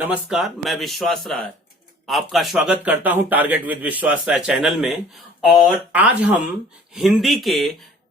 नमस्कार, मैं विश्वास राय आपका स्वागत करता हूं टारगेट विद विश्वास राय चैनल में। और आज हम हिंदी के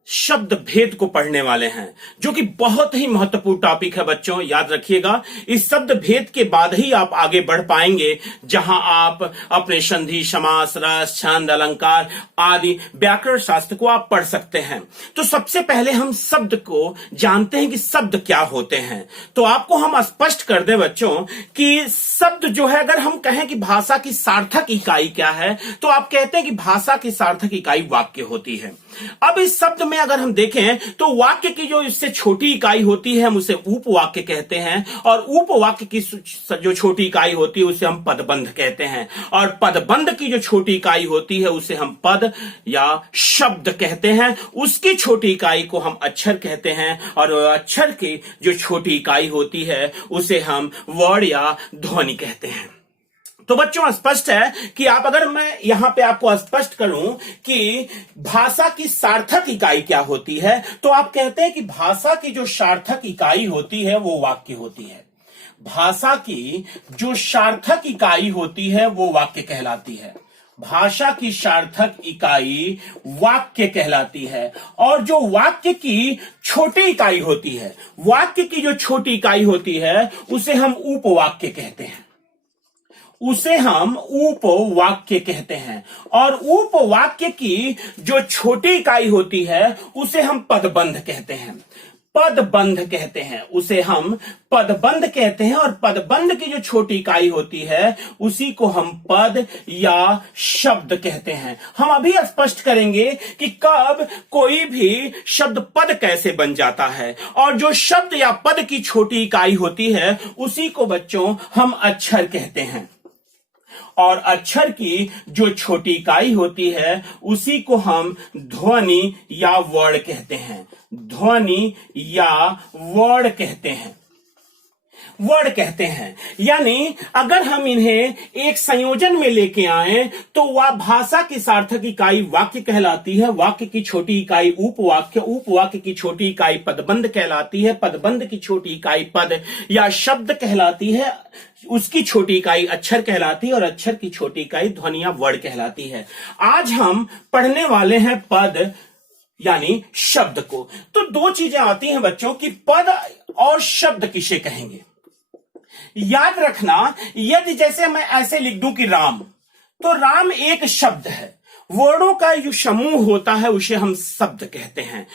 शब्द भेद को पढ़ने वाले हैं, जो कि बहुत ही महत्वपूर्ण टॉपिक है। बच्चों याद रखिएगा, इस शब्द भेद के बाद ही आप आगे बढ़ पाएंगे, जहां आप अपने संधि, समास, रस, छंद, अलंकार आदि व्याकरण शास्त्र को आप पढ़ सकते हैं। तो सबसे पहले हम शब्द को जानते हैं कि शब्द क्या होते हैं। तो आपको हम स्पष्ट कर दें बच्चों कि शब्द जो है, अगर हम कहें कि भाषा की सार्थक इकाई क्या है, तो आप कहते हैं कि भाषा की सार्थक इकाई वाक्य होती है। अब इस शब्द में अगर हम देखें तो वाक्य की जो इससे छोटी इकाई होती है, हम उसे उपवाक्य कहते हैं, और उपवाक्य की जो छोटी इकाई होती है उसे हम पदबंध कहते हैं, और पदबंध की जो छोटी इकाई होती है उसे हम पद या शब्द कहते हैं। उसकी छोटी इकाई को हम अक्षर कहते हैं, और अक्षर की जो छोटी इकाई होती है उसे हम वर्ण या ध्वनि कहते हैं। तो बच्चों स्पष्ट है कि आप, अगर मैं यहां पे आपको स्पष्ट करूं कि भाषा की सार्थक इकाई क्या होती है, तो आप कहते हैं कि भाषा की जो सार्थक इकाई होती है वो वाक्य होती है। भाषा की जो सार्थक इकाई होती है वो वाक्य कहलाती है। भाषा की सार्थक इकाई वाक्य कहलाती है। और जो वाक्य की छोटी इकाई होती है, वाक्य की जो छोटी इकाई होती है उसे हम उपवाक्य कहते हैं, उसे हम उपवाक्य कहते हैं। और उपवाक्य की जो छोटी इकाई होती है उसे हम पदबंध कहते हैं, पदबंध कहते हैं, उसे हम पदबंध कहते हैं। और पदबंध की जो छोटी इकाई होती है उसी को हम पद या शब्द कहते हैं। हम अभी स्पष्ट करेंगे कि कब कोई भी शब्द पद कैसे बन जाता है, और जो शब्द या पद की छोटी इकाई होती है उसी को बच्चों हम अक्षर कहते हैं, और अक्षर की जो छोटी इकाई होती है उसी को हम ध्वनि या वर्ण कहते हैं, ध्वनि या वर्ण कहते हैं, वर्ण कहते हैं। यानी अगर हम इन्हें एक संयोजन में लेके आए तो वह भाषा की सार्थक इकाई वाक्य कहलाती है, वाक्य की छोटी इकाई उपवाक्य, उपवाक्य की छोटी इकाई पदबंध कहलाती है, पदबंध की छोटी इकाई पद या शब्द कहलाती है, उसकी छोटी इकाई अक्षर कहलाती है, और अक्षर की छोटी इकाई ध्वनि या वर्ण कहलाती है। आज हम पढ़ने वाले हैं पद यानी शब्द को। तो दो चीजें आती हैं बच्चों की पद और शब्द किसे कहेंगे। याद रखना, यदि जैसे मैं ऐसे लिख दूं कि राम, तो राम एक शब्द है। वर्णों का जो समूह होता है उसे हम शब्द कहते हैं।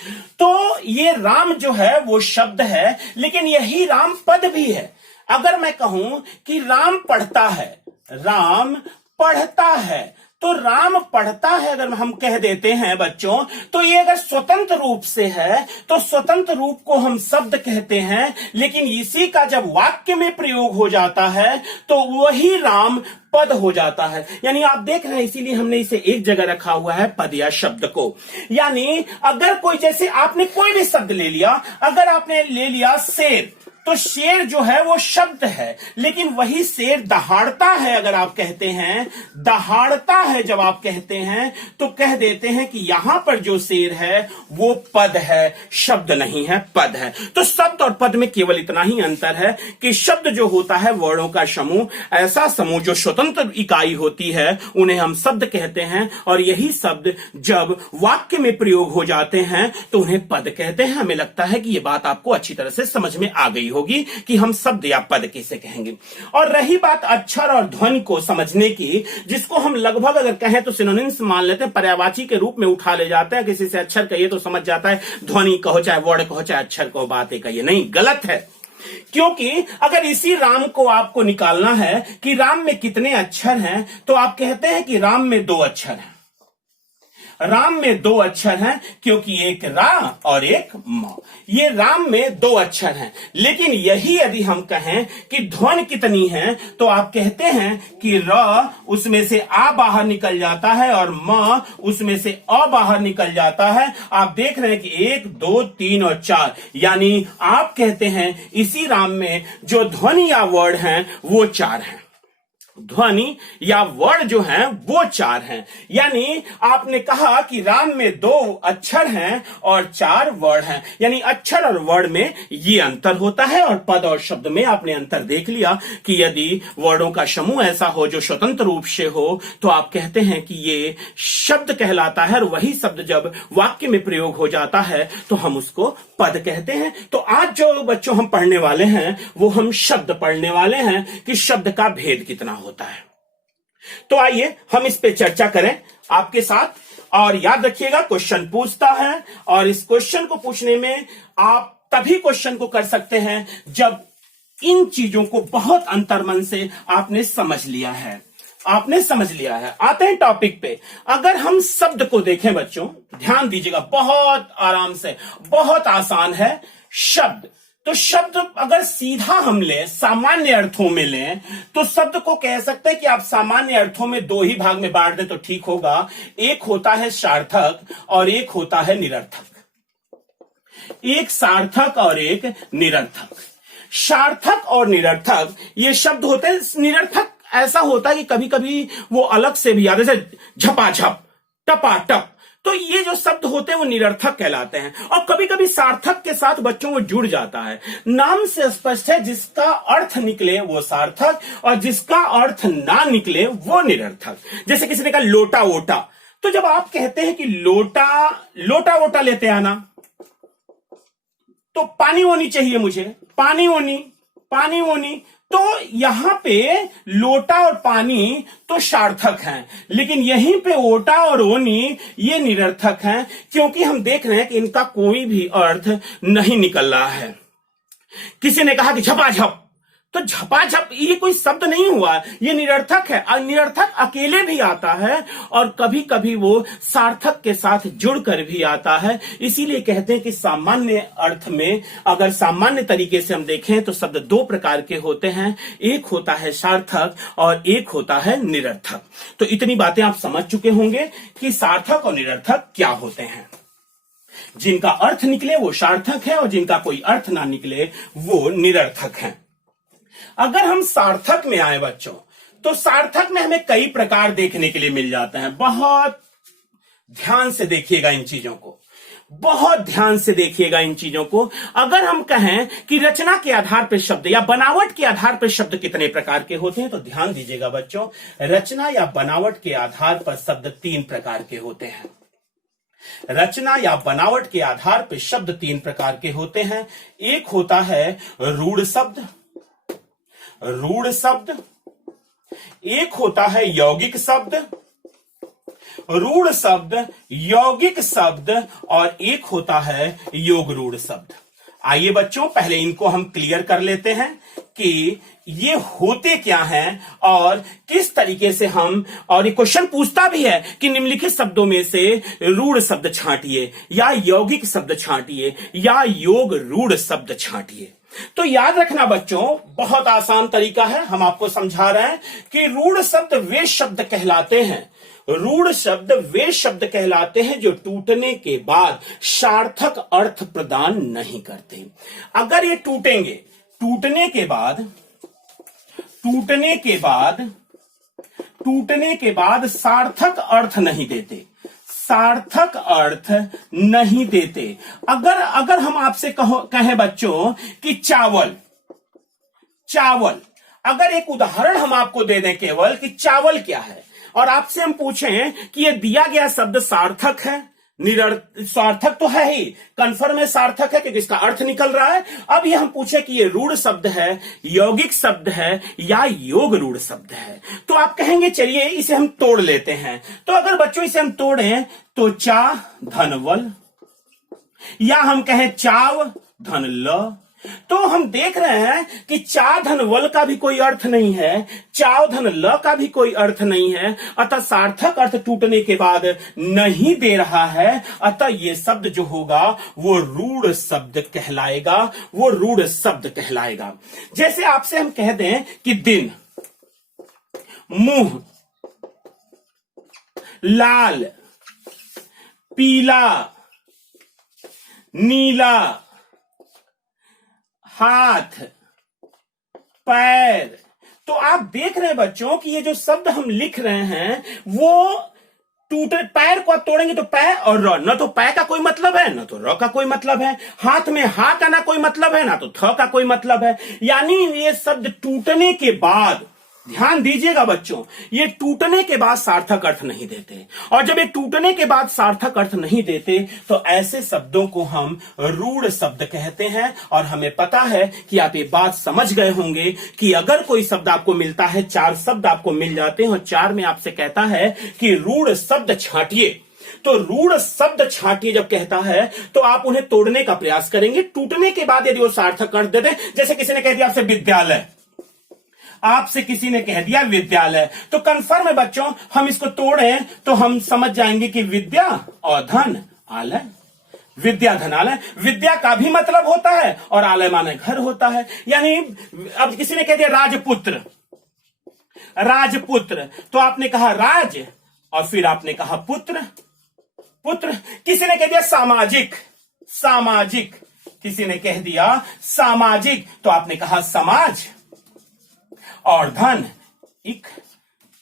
तो ये राम जो है वो शब्द है, लेकिन यही राम पद भी है। अगर मैं कहूं कि राम पढ़ता है, राम पढ़ता है, तो राम पढ़ता है अगर हम कह देते हैं बच्चों, तो ये अगर स्वतंत्र रूप से है तो स्वतंत्र रूप को हम शब्द कहते हैं। लेकिन इसी का जब वाक्य में प्रयोग हो जाता है तो वही राम पद हो जाता है। यानी आप देख रहे हैं, इसीलिए हमने इसे एक जगह रखा हुआ है, पद या शब्द को। यानी अगर कोई, जैसे आपने कोई भी शब्द ले लिया, अगर आपने ले लिया शेर, तो शेर जो है वो शब्द है, लेकिन वही शेर दहाड़ता है। अगर आप कहते हैं दहाड़ता है, जब आप कहते हैं तो कह देते हैं कि यहां पर जो शेर है वो पद है, शब्द नहीं है, पद है। तो शब्द और पद में केवल इतना ही अंतर है कि शब्द जो होता है वर्णों का समूह, ऐसा समूह जो स्वतंत्र इकाई होती है उन्हें हम शब्द कहते हैं, और यही शब्द जब वाक्य में प्रयोग हो जाते हैं तो उन्हें पद कहते हैं। हमें लगता है कि यह बात आपको अच्छी तरह से समझ में आ गई होगी कि हम शब्द या पद कैसे कहेंगे। और रही बात अक्षर और ध्वनि को समझने की, जिसको हम लगभग अगर कहें तो सिनोनिम्स मान लेते हैं, पर्यायवाची के रूप में उठा ले जाते हैं। किसी से अक्षर कहिए तो समझ जाता है ध्वनि कहो चाहे वर्ण कहो चाहे अक्षर कहो, बात एक कहिए, नहीं, गलत है। क्योंकि अगर इसी राम को आपको निकालना है कि राम में कितने अक्षर हैं, तो आप कहते हैं कि राम में 2 अक्षर हैं। राम में 2 अक्षर हैं, क्योंकि एक रा और एक म। ये राम में 2 अक्षर हैं। लेकिन यही यदि हम कहें कि ध्वनि कितनी है, तो आप कहते हैं कि र उसमें से आ बाहर निकल जाता है और म उसमें से अ बाहर निकल जाता है। आप देख रहे हैं कि 1, 2, 3 और 4, यानी आप कहते हैं इसी राम में जो ध्वनि या वर्ड हैं वो 4 हैं। ध्वनि या वर्ण जो हैं वो 4 हैं। यानी आपने कहा कि राम में 2 अक्षर हैं और 4 वर्ण हैं, यानी अक्षर और वर्ण में ये अंतर होता है। और पद और शब्द में आपने अंतर देख लिया कि यदि वर्णों का समूह ऐसा हो जो स्वतंत्र रूप से हो तो आप कहते हैं कि ये शब्द कहलाता है, और वही शब्द जब वाक्य में प्रयोग हो जाता है तो हम उसको पद कहते हैं। तो आज जो बच्चों हम पढ़ने वाले हैं वो हम शब्द पढ़ने वाले हैं कि शब्द का भेद कितना होता है। तो आइए हम इस पे चर्चा करें आपके साथ। और याद रखिएगा क्वेश्चन पूछता है, और इस क्वेश्चन को पूछने में आप तभी क्वेश्चन को कर सकते हैं जब इन चीजों को बहुत अंतर्मन से आपने समझ लिया है। आते हैं टॉपिक पे। अगर हम शब्द को देखें बच्चों, ध्यान दीजिएगा, बहुत आराम से, बहुत आसान है शब्द। तो शब्द अगर सीधा हम लें, सामान्य अर्थों में लें, तो शब्द को कह सकते हैं कि आप सामान्य अर्थों में 2 ही भाग में बांट दें तो ठीक होगा। एक होता है सार्थक और एक होता है निरर्थक। एक सार्थक और एक निरर्थक। सार्थक और निरर्थक ये शब्द होते हैं। निरर्थक ऐसा होता है कि कभी कभी वो अलग से भी आते, जैसे झपाझप, टपाटप, तो ये जो शब्द होते हैं वो निरर्थक कहलाते हैं। और कभी कभी सार्थक के साथ बच्चों को जुड़ जाता है। नाम से स्पष्ट है, जिसका अर्थ निकले वो सार्थक और जिसका अर्थ ना निकले वो निरर्थक। जैसे किसी ने कहा लोटा वोटा, तो जब आप कहते हैं कि लोटा वोटा लेते आना, तो पानी होनी चाहिए मुझे, पानी होनी, तो यहां पे लोटा और पानी तो सार्थक हैं, लेकिन यहीं पे ओटा और ओनी ये निरर्थक हैं, क्योंकि हम देख रहे हैं कि इनका कोई भी अर्थ नहीं निकल रहा है। किसी ने कहा कि झपाझप, तो झपाझप ये कोई शब्द नहीं हुआ, ये निरर्थक है। निरर्थक अकेले भी आता है और कभी कभी वो सार्थक के साथ जुड़कर भी आता है। इसीलिए कहते हैं कि सामान्य अर्थ में, अगर सामान्य तरीके से हम देखें तो शब्द 2 प्रकार के होते हैं, एक होता है सार्थक और एक होता है निरर्थक। तो इतनी बातें आप समझ चुके होंगे कि सार्थक और निरर्थक क्या होते हैं। जिनका अर्थ निकले वो सार्थक है और जिनका कोई अर्थ ना निकले वो निरर्थक है। अगर हम सार्थक में आए बच्चों, तो सार्थक में हमें कई प्रकार देखने के लिए मिल जाते हैं। बहुत ध्यान से देखिएगा इन चीजों को, बहुत ध्यान से देखिएगा इन चीजों को। अगर हम कहें कि रचना के आधार पर शब्द या बनावट के आधार पर शब्द कितने प्रकार के होते हैं, तो ध्यान दीजिएगा बच्चों, रचना या बनावट के आधार पर शब्द 3 प्रकार के होते हैं। रचना या बनावट के आधार पर शब्द 3 प्रकार के होते हैं। एक होता है रूढ़ शब्द, एक होता है यौगिक शब्द, रूढ़ शब्द, यौगिक शब्द, और एक होता है योग रूढ़ शब्द। आइए बच्चों पहले इनको हम क्लियर कर लेते हैं कि ये होते क्या हैं और किस तरीके से हम, और ये क्वेश्चन पूछता भी है कि निम्नलिखित शब्दों में से रूढ़ शब्द छांटिए या यौगिक शब्द छांटिए या योग रूढ़ शब्द छांटिए। तो याद रखना बच्चों, बहुत आसान तरीका है, हम आपको समझा रहे हैं कि रूढ़ शब्द वे शब्द कहलाते हैं, रूढ़ शब्द वे शब्द कहलाते हैं जो टूटने के बाद सार्थक अर्थ प्रदान नहीं करते। अगर ये टूटने के बाद सार्थक अर्थ नहीं देते, अगर हम आपसे कहें बच्चों कि चावल, अगर एक उदाहरण हम आपको दे दें केवल कि चावल क्या है, और आपसे हम पूछें कि ये दिया गया शब्द सार्थक है, सार्थक तो है ही, कन्फर्म है सार्थक है क्योंकि इसका अर्थ निकल रहा है। अब ये हम पूछे कि ये रूढ़ शब्द है, यौगिक शब्द है या योग रूढ़ शब्द है, तो आप कहेंगे चलिए इसे हम तोड़ लेते हैं। तो अगर बच्चों इसे हम तोड़ें तो चा धन वल, या हम कहें चाव धन ल, तो हम देख रहे हैं कि चा धन वल का भी कोई अर्थ नहीं है, चाव धन ल का भी कोई अर्थ नहीं है, अतः सार्थक अर्थ टूटने के बाद नहीं दे रहा है, अतः ये शब्द जो होगा वो रूढ़ शब्द कहलाएगा, जैसे आपसे हम कह दें कि दिन, मुंह, लाल, पीला, नीला, हाथ, पैर, तो आप देख रहे हैं बच्चों कि ये जो शब्द हम लिख रहे हैं वो टूटे, पैर को आप तोड़ेंगे तो पै और र, न तो पै का कोई मतलब है न तो र का कोई मतलब है, हाथ में हा का ना कोई मतलब है ना तो थ का कोई मतलब है। यानी ये शब्द टूटने के बाद, ध्यान दीजिएगा बच्चों, ये टूटने के बाद सार्थक अर्थ नहीं देते, और जब ये टूटने के बाद सार्थक अर्थ नहीं देते तो ऐसे शब्दों को हम रूढ़ शब्द कहते हैं। और हमें पता है कि आप ये बात समझ गए होंगे कि अगर कोई शब्द आपको मिलता है, 4 शब्द आपको मिल जाते हैं और 4 में आपसे कहता है कि रूढ़ शब्द छांटिए, तो रूढ़ शब्द छांटिए जब कहता है तो आप उन्हें तोड़ने का प्रयास करेंगे। टूटने के बाद यदि वो सार्थक अर्थ देते, जैसे किसी ने कह दिया आपसे विद्यालय, आपसे किसी ने कह दिया विद्यालय, तो कंफर्म है बच्चों, हम इसको तोड़ें तो हम समझ जाएंगे कि विद्या और धन आलय, विद्या धनालय, विद्या का भी मतलब होता है और आलय माने घर होता है। यानी अब किसी ने कह दिया राजपुत्र, राजपुत्र, तो आपने कहा राज और फिर आपने कहा पुत्र, पुत्र। किसी ने कह दिया सामाजिक, सामाजिक, किसी ने कह दिया सामाजिक, तो आपने कहा समाज, और धन इक,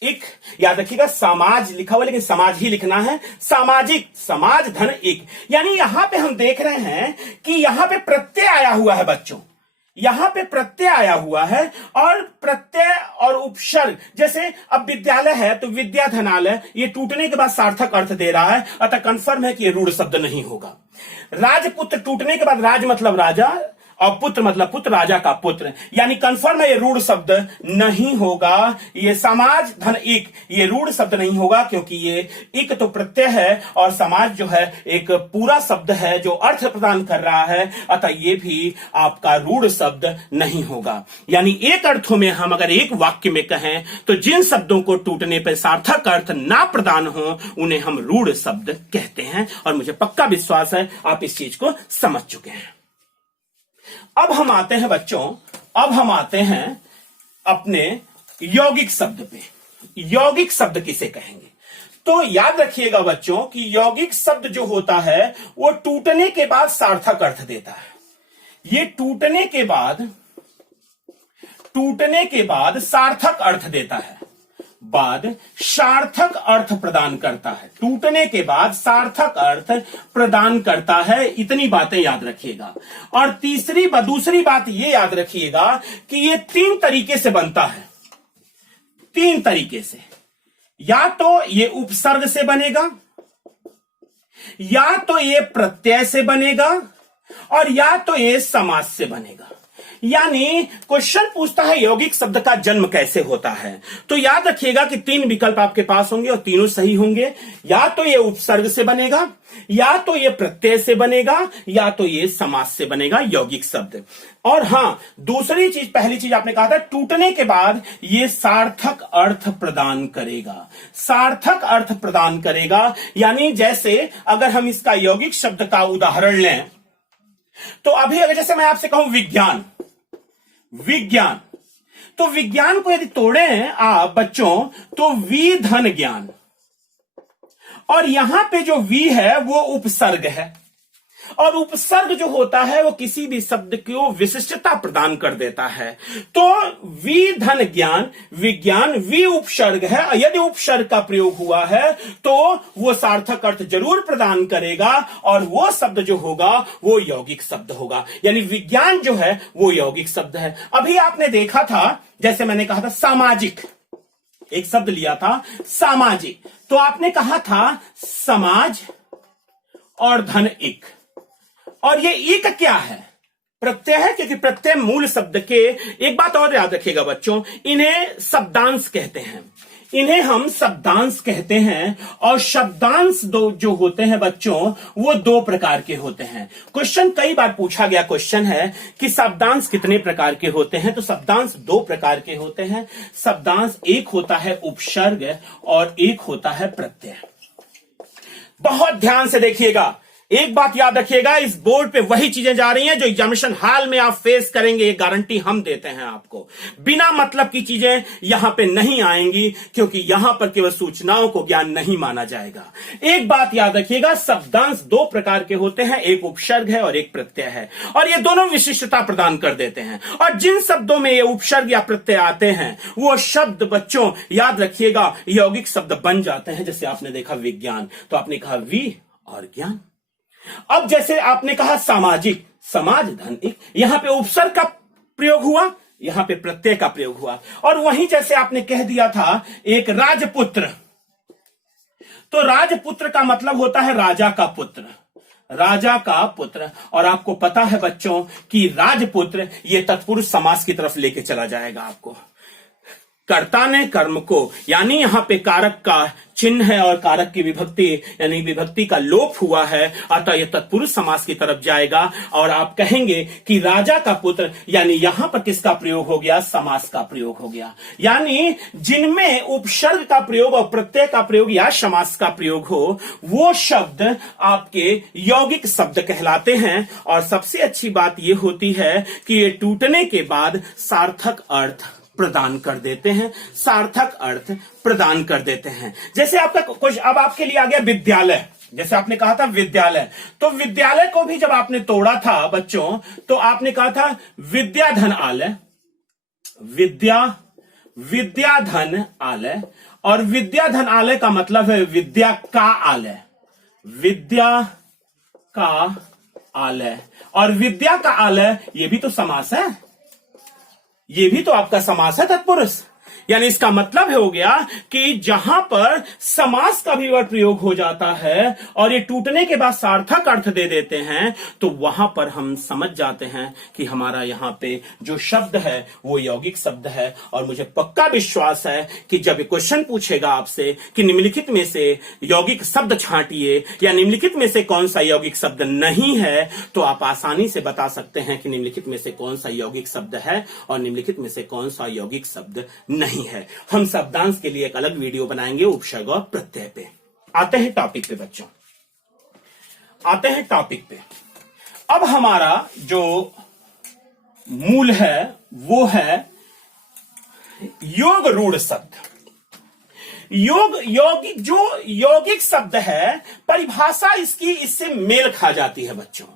इक। याद रखिएगा समाज लिखा हुआ लेकिन समाज ही लिखना है, सामाजिक, समाज, धन इक। यानी यहां पे हम देख रहे हैं कि यहां पे प्रत्यय आया हुआ है बच्चों, यहां पे प्रत्यय आया हुआ है, और प्रत्यय और उपसर्ग, जैसे अब विद्यालय है तो विद्या धनालय, ये टूटने के बाद सार्थक अर्थ दे रहा है, अतः कंफर्म है कि ये रूढ़ शब्द नहीं होगा। राजपुत्र, टूटने के बाद राज मतलब राजा और पुत्र मतलब पुत्र, राजा का पुत्र, यानी कंफर्म है ये रूढ़ शब्द नहीं होगा। ये समाज धन इक, ये रूढ़ शब्द नहीं होगा, क्योंकि ये इक तो प्रत्यय है और समाज जो है एक पूरा शब्द है जो अर्थ प्रदान कर रहा है, अतः ये भी आपका रूढ़ शब्द नहीं होगा। यानी एक अर्थों में हम अगर एक वाक्य में कहें तो जिन शब्दों को टूटने पर सार्थक अर्थ ना प्रदान हो उन्हें हम रूढ़ शब्द कहते हैं, और मुझे पक्का विश्वास है आप इस चीज को समझ चुके हैं। अब हम आते हैं बच्चों, अब हम आते हैं अपने यौगिक शब्द पे। यौगिक शब्द किसे कहेंगे? तो याद रखिएगा बच्चों कि यौगिक शब्द जो होता है वो टूटने के बाद सार्थक अर्थ देता है। ये टूटने के बाद सार्थक अर्थ देता है, बाद सार्थक अर्थ प्रदान करता है, टूटने के बाद सार्थक अर्थ प्रदान करता है। इतनी बातें याद रखिएगा। और दूसरी बात ये याद रखिएगा कि ये 3 तरीके से बनता है, 3 तरीके से। या तो ये उपसर्ग से बनेगा, या तो ये प्रत्यय से बनेगा, और या तो ये समास से बनेगा। यानी क्वेश्चन पूछता है यौगिक शब्द का जन्म कैसे होता है, तो याद रखिएगा कि 3 विकल्प आपके पास होंगे और तीनों सही होंगे। या तो ये उपसर्ग से बनेगा, या तो ये प्रत्यय से बनेगा, या तो ये समास से बनेगा यौगिक शब्द। और हां, दूसरी चीज, पहली चीज आपने कहा था टूटने के बाद ये सार्थक अर्थ प्रदान करेगा, सार्थक अर्थ प्रदान करेगा। यानी जैसे अगर हम इसका यौगिक शब्द का उदाहरण लें तो अभी अगर जैसे मैं आपसे कहूं विज्ञान, विज्ञान, तो विज्ञान को यदि तोड़े आप बच्चों तो वी धन ज्ञान, और यहां पे जो वी है वो उपसर्ग है, और उपसर्ग जो होता है वो किसी भी शब्द को विशिष्टता प्रदान कर देता है। तो वी धन ज्ञान, विज्ञान, वी उपसर्ग है, यदि उपसर्ग का प्रयोग हुआ है तो वो सार्थक अर्थ जरूर प्रदान करेगा, और वो शब्द जो होगा वो यौगिक शब्द होगा। यानी विज्ञान जो है वो यौगिक शब्द है। अभी आपने देखा था, जैसे मैंने कहा था सामाजिक, एक शब्द लिया था सामाजिक, तो आपने कहा था समाज और धन इक, और ये इक क्या है? प्रत्यय है, क्योंकि प्रत्यय मूल शब्द के। एक बात और याद रखिएगा बच्चों, इन्हें शब्दांश कहते हैं, इन्हें हम शब्दांश कहते हैं। और शब्दांश जो होते हैं बच्चों वो 2 प्रकार के होते हैं। क्वेश्चन कई बार पूछा गया क्वेश्चन है कि शब्दांश कितने प्रकार के होते हैं, तो शब्दांश 2 प्रकार के होते हैं। शब्दांश एक होता है उपसर्ग और एक होता है प्रत्यय। बहुत ध्यान से देखिएगा, एक बात याद रखिएगा, इस बोर्ड पे वही चीजें जा रही हैं जो एग्जामिनेशन हॉल में आप फेस करेंगे, ये गारंटी हम देते हैं आपको। बिना मतलब की चीजें यहां पे नहीं आएंगी, क्योंकि यहां पर केवल सूचनाओं को ज्ञान नहीं माना जाएगा। एक बात याद रखिएगा, शब्दांश दो प्रकार के होते हैं, एक उपसर्ग है और एक प्रत्यय है, और ये दोनों विशिष्टता प्रदान कर देते हैं। और जिन शब्दों में ये उपसर्ग या प्रत्यय आते हैं वो शब्द बच्चों याद रखिएगा यौगिक शब्द बन जाते हैं। जैसे आपने देखा विज्ञान, तो आपने कहा वि और ज्ञान। अब जैसे आपने कहा सामाजिक, समाज धन एक, यहां पे उपसर्ग का प्रयोग हुआ, यहां पे प्रत्यय का प्रयोग हुआ। और वहीं जैसे आपने कह दिया था एक राजपुत्र, तो राजपुत्र का मतलब होता है राजा का पुत्र, राजा का पुत्र। और आपको पता है बच्चों कि राजपुत्र ये तत्पुरुष समास की तरफ लेके चला जाएगा आपको। कर्ता ने कर्म को, यानी यहां पे कारक का चिन्ह है और कारक की विभक्ति यानी विभक्ति का लोप हुआ है, अतः यह तत्पुरुष समास की तरफ जाएगा। और आप कहेंगे कि राजा का पुत्र, यानी यहां पर किसका प्रयोग हो गया, समास का प्रयोग हो गया। यानी जिनमें उपसर्ग का प्रयोग और प्रत्यय का प्रयोग या समास का प्रयोग हो, वो शब्द आपके यौगिक शब्द कहलाते हैं। और सबसे अच्छी बात यह होती है कि ये टूटने के बाद सार्थक अर्थ प्रदान कर देते हैं, सार्थक अर्थ प्रदान कर देते हैं। जैसे आपका कुछ अब आपके लिए आ गया विद्यालय, जैसे आपने कहा था विद्यालय, तो विद्यालय को भी जब आपने तोड़ा था बच्चों, तो आपने कहा था विद्याधन आलय, विद्याधन आलय। और विद्याधन आलय का मतलब है विद्या का आलय, विद्या का आलय। और विद्या का आलय ये भी तो समास है, ये भी तो आपका समास है तत्पुरुष। यानी इसका मतलब हो गया कि जहां पर समास का भी वर्ड प्रयोग हो जाता है और ये टूटने के बाद सार्थक अर्थ दे देते हैं, तो वहां पर हम समझ जाते हैं कि हमारा यहां पे जो शब्द है वो यौगिक शब्द है। और मुझे पक्का विश्वास है कि जब ये क्वेश्चन पूछेगा आपसे कि निम्नलिखित में से यौगिक शब्द छांटिए या निम्नलिखित में से कौन सा यौगिक शब्द नहीं है, तो आप आसानी से बता सकते हैं कि निम्नलिखित में से कौन सा यौगिक शब्द है और निम्नलिखित में से कौन सा यौगिक शब्द नहीं है। हम शब्दांश के लिए एक अलग वीडियो बनाएंगे उपसर्ग और प्रत्यय पे। आते हैं टॉपिक पे बच्चों, आते हैं टॉपिक पे। अब हमारा जो मूल है वो है योग रूढ़ शब्द। यौगिक जो यौगिक शब्द है, परिभाषा इसकी इससे मेल खा जाती है बच्चों।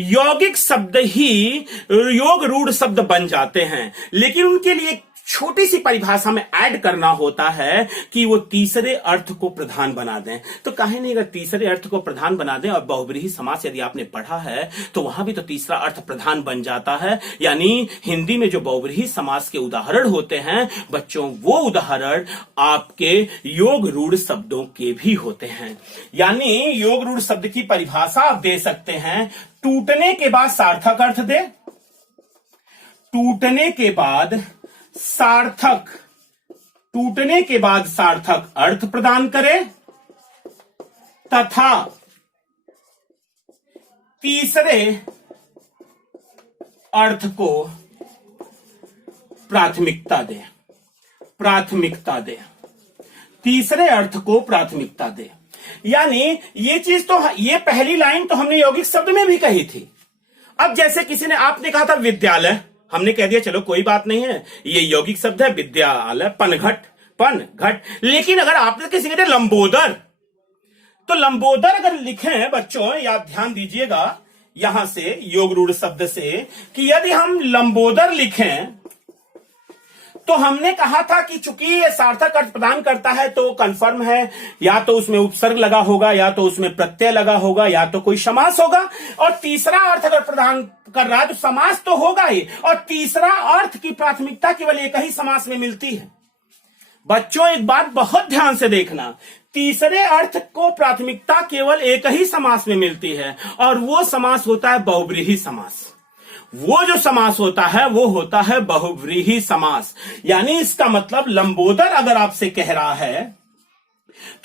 यौगिक शब्द ही योग रूढ़ शब्द बन जाते हैं, लेकिन उनके लिए छोटी सी परिभाषा में ऐड करना होता है कि वो तीसरे अर्थ को प्रधान बना दें। तो काहे नहीं, अगर तीसरे अर्थ को प्रधान बना दें, और बहुब्रीहि समास यदि आपने पढ़ा है तो वहां भी तो तीसरा अर्थ प्रधान बन जाता है। यानी हिंदी में जो बहुब्रीहि समास के उदाहरण होते हैं बच्चों, वो उदाहरण आपके योग रूढ़ शब्दों के भी होते हैं। यानी योग रूढ़ शब्द की परिभाषा आप दे सकते हैं, टूटने के बाद सार्थक अर्थ दे, टूटने के बाद सार्थक, टूटने के बाद सार्थक अर्थ प्रदान करे, तथा तीसरे अर्थ को प्राथमिकता दे, प्राथमिकता दे, तीसरे अर्थ को प्राथमिकता दे। यानी ये चीज तो, ये पहली लाइन तो हमने यौगिक शब्द में भी कही थी। अब जैसे किसी ने, आपने कहा था विद्यालय, हमने कह दिया चलो कोई बात नहीं है, ये यौगिक शब्द है विद्यालय, पनघट, पन घट। लेकिन अगर आपने किसी कहते लंबोदर, तो लंबोदर अगर लिखें बच्चों, या ध्यान दीजिएगा यहां से योग रूढ़ शब्द से, कि यदि हम लंबोदर लिखें तो हमने कहा था कि चूंकि ये सार्थक अर्थ प्रदान करता है तो कंफर्म है, या तो उसमें उपसर्ग लगा होगा, या तो उसमें प्रत्यय लगा होगा, या तो कोई समास होगा। और तीसरा अर्थ अगर प्रदान कर रहा है तो समास तो होगा ही, और तीसरा अर्थ की प्राथमिकता केवल एक ही समास में मिलती है। बच्चों एक बात बहुत ध्यान से देखना, तीसरे अर्थ को प्राथमिकता केवल एक ही समास में मिलती है, और वो समास होता है बहुब्रीहि समास। वो जो समास होता है वो होता है बहुव्रीहि समास। यानी इसका मतलब लंबोदर अगर आपसे कह रहा है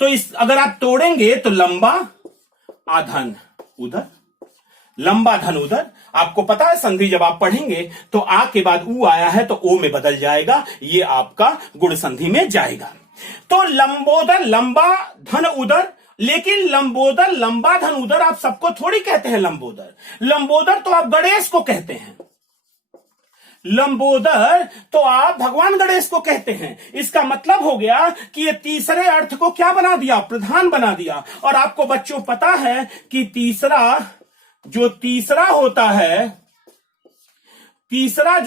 तो इस, अगर आप तोड़ेंगे तो लंबा आधन उधर, लंबा धन उधर। आपको पता है संधि जब आप पढ़ेंगे तो आ के बाद ऊ आया है तो ओ में बदल जाएगा, ये आपका गुण संधि में जाएगा। तो लंबोदर, लंबा धन उदर, लेकिन लंबोदर, लंबा धन उदर आप सबको थोड़ी कहते हैं लंबोदर। लंबोदर तो आप गणेश को कहते हैं, लंबोदर तो आप भगवान गणेश को कहते हैं। इसका मतलब हो गया कि ये तीसरे अर्थ को क्या बना दिया, प्रधान बना दिया। और आपको बच्चों पता है कि तीसरा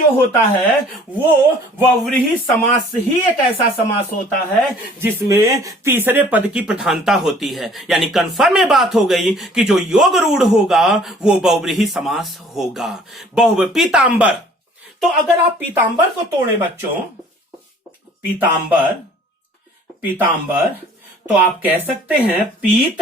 होता है वो वव्रीहि समास ही एक ऐसा समास होता है जिसमें तीसरे पद की प्रधानता होती है। यानी कंफर्म में बात हो गई कि जो योग रूढ़ होगा वो बहुव्रीहि समास होगा। पीतांबर, तो अगर आप पीतांबर को तोड़े बच्चों, पीतांबर तो आप कह सकते हैं पीत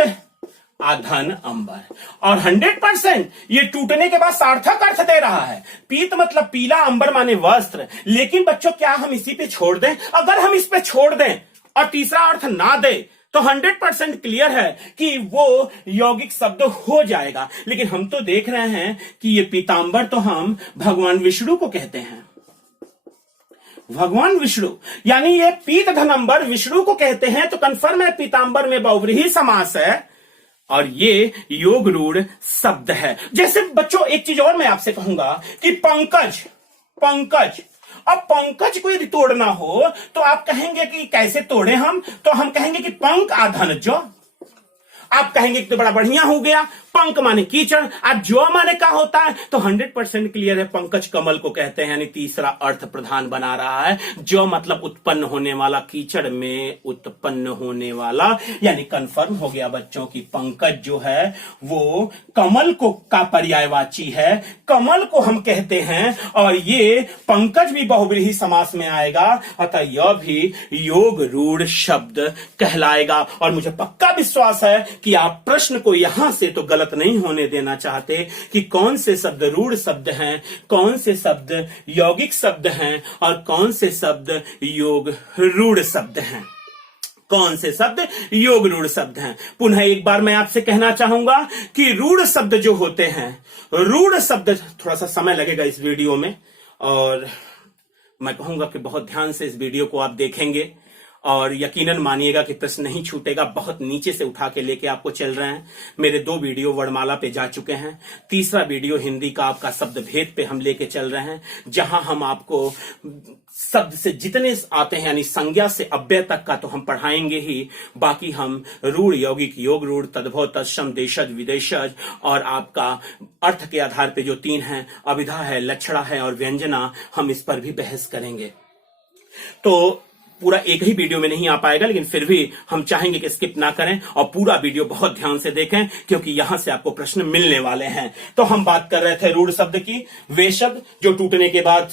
आधन अंबर। और 100% ये टूटने के बाद सार्थक अर्थ दे रहा है। पीत मतलब पीला, अंबर माने वस्त्र। लेकिन बच्चों क्या हम इसी पे छोड़ दें? अगर हम इस पे छोड़ दें और तीसरा अर्थ ना दे तो 100% क्लियर है कि वो यौगिक शब्द हो जाएगा। लेकिन हम तो देख रहे हैं कि ये पीतांबर तो हम भगवान विष्णु को कहते हैं, भगवान विष्णु, यानी ये पीत धनंबर विष्णु को कहते हैं। तो कंफर्म है पीतांबर में बहुव्रीहि समास है और ये योग रूढ़ शब्द है। जैसे बच्चों एक चीज और मैं आपसे कहूंगा कि पंकज, अब पंकज को यदि तोड़ना हो तो आप कहेंगे कि कैसे तोड़े हम, तो हम कहेंगे कि पंक आधन जो। आप कहेंगे कि तो बड़ा बढ़िया हो गया, पंक माने कीचड़, आज जो माने क्या होता है, तो 100% क्लियर है पंकज कमल को कहते हैं। यानी तीसरा अर्थ प्रधान बना रहा है। जो मतलब उत्पन्न होने वाला, कीचड़ में उत्पन्न होने वाला, यानी कंफर्म हो गया बच्चों की पंकज जो है वो कमल को का पर्यायवाची है, कमल को हम कहते हैं। और ये पंकज भी बहुव्रीहि समास में आएगा, अतः यह भी योग रूढ़ शब्द कहलाएगा। और मुझे पक्का विश्वास है कि आप प्रश्न को यहां से तो गलत नहीं होने देना चाहते कि कौन से शब्द रूढ़ शब्द हैं, कौन से शब्द यौगिक शब्द हैं और कौन से शब्द योग रूढ़ शब्द हैं, कौन से शब्द योग रूढ़ शब्द हैं। पुनः एक बार मैं आपसे कहना चाहूंगा कि रूढ़ शब्द जो होते हैं, रूढ़ शब्द, थोड़ा सा समय लगेगा इस वीडियो में और मैं कहूंगा कि बहुत ध्यान से इस वीडियो को आप देखेंगे और यकीनन मानिएगा कि प्रश्न नहीं छूटेगा। बहुत नीचे से उठा के लेके आपको चल रहे हैं। मेरे 2 वीडियो वर्णमाला पे जा चुके हैं, तीसरा वीडियो हिंदी का आपका शब्द भेद पे हम लेके चल रहे हैं, जहां हम आपको शब्द से जितने आते हैं यानी संज्ञा से अव्यय तक का तो हम पढ़ाएंगे ही, बाकी हम रूढ़, यौगिक, योग रूढ़, तद्भव, तत्सम, देशज, विदेशज और आपका अर्थ के आधार पे जो 3 हैं, अभिधा है, लक्षणा है और व्यंजना, हम इस पर भी बहस करेंगे। तो पूरा एक ही वीडियो में नहीं आ पाएगा, लेकिन फिर भी हम चाहेंगे कि स्किप ना करें और पूरा वीडियो बहुत ध्यान से देखें, क्योंकि यहां से आपको प्रश्न मिलने वाले हैं। तो हम बात कर रहे थे रूढ़ शब्द की, वे शब्द जो टूटने के बाद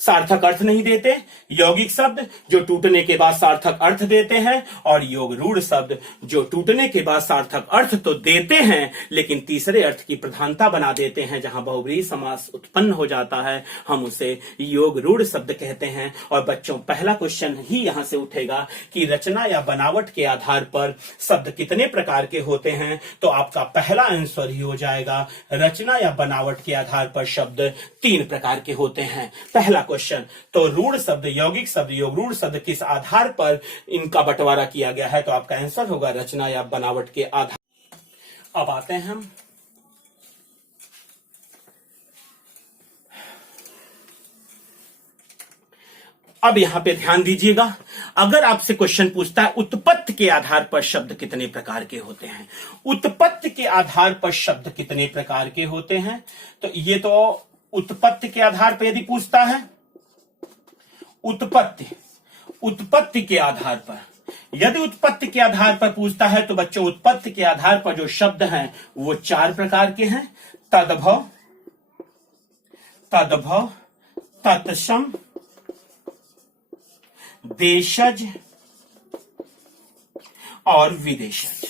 सार्थक अर्थ नहीं देते, यौगिक शब्द जो टूटने के बाद सार्थक अर्थ देते हैं और योग रूढ़ शब्द जो टूटने के बाद सार्थक अर्थ तो देते हैं लेकिन तीसरे अर्थ की प्रधानता बना देते हैं। जहां बहुव्रीहि समास उत्पन्न हो जाता है हम उसे योग रूढ़ शब्द कहते हैं। और बच्चों पहला क्वेश्चन ही यहां से उठेगा कि रचना या बनावट के आधार पर शब्द कितने प्रकार के होते हैं, तो आपका पहला आंसर ही हो जाएगा रचना या बनावट के आधार पर शब्द 3 प्रकार के होते हैं। पहला क्वेश्चन, तो रूढ़ शब्द, यौगिक शब्द, योग रूढ़ शब्द किस आधार पर इनका बंटवारा किया गया है, तो आपका आंसर होगा रचना या बनावट के आधार। अब आते हैं हम अब यहां पे ध्यान दीजिएगा, अगर आपसे क्वेश्चन पूछता है उत्पत्ति के आधार पर शब्द कितने प्रकार के होते हैं, उत्पत्ति के आधार पर शब्द कितने प्रकार के होते हैं, तो ये तो उत्पत्ति के आधार पर यदि पूछता है, उत्पत्ति के आधार पर, यदि उत्पत्ति के आधार पर पूछता है तो बच्चों उत्पत्ति के आधार पर जो शब्द हैं वो 4 प्रकार के हैं। तद्भव, तत्सम, देशज और विदेशज।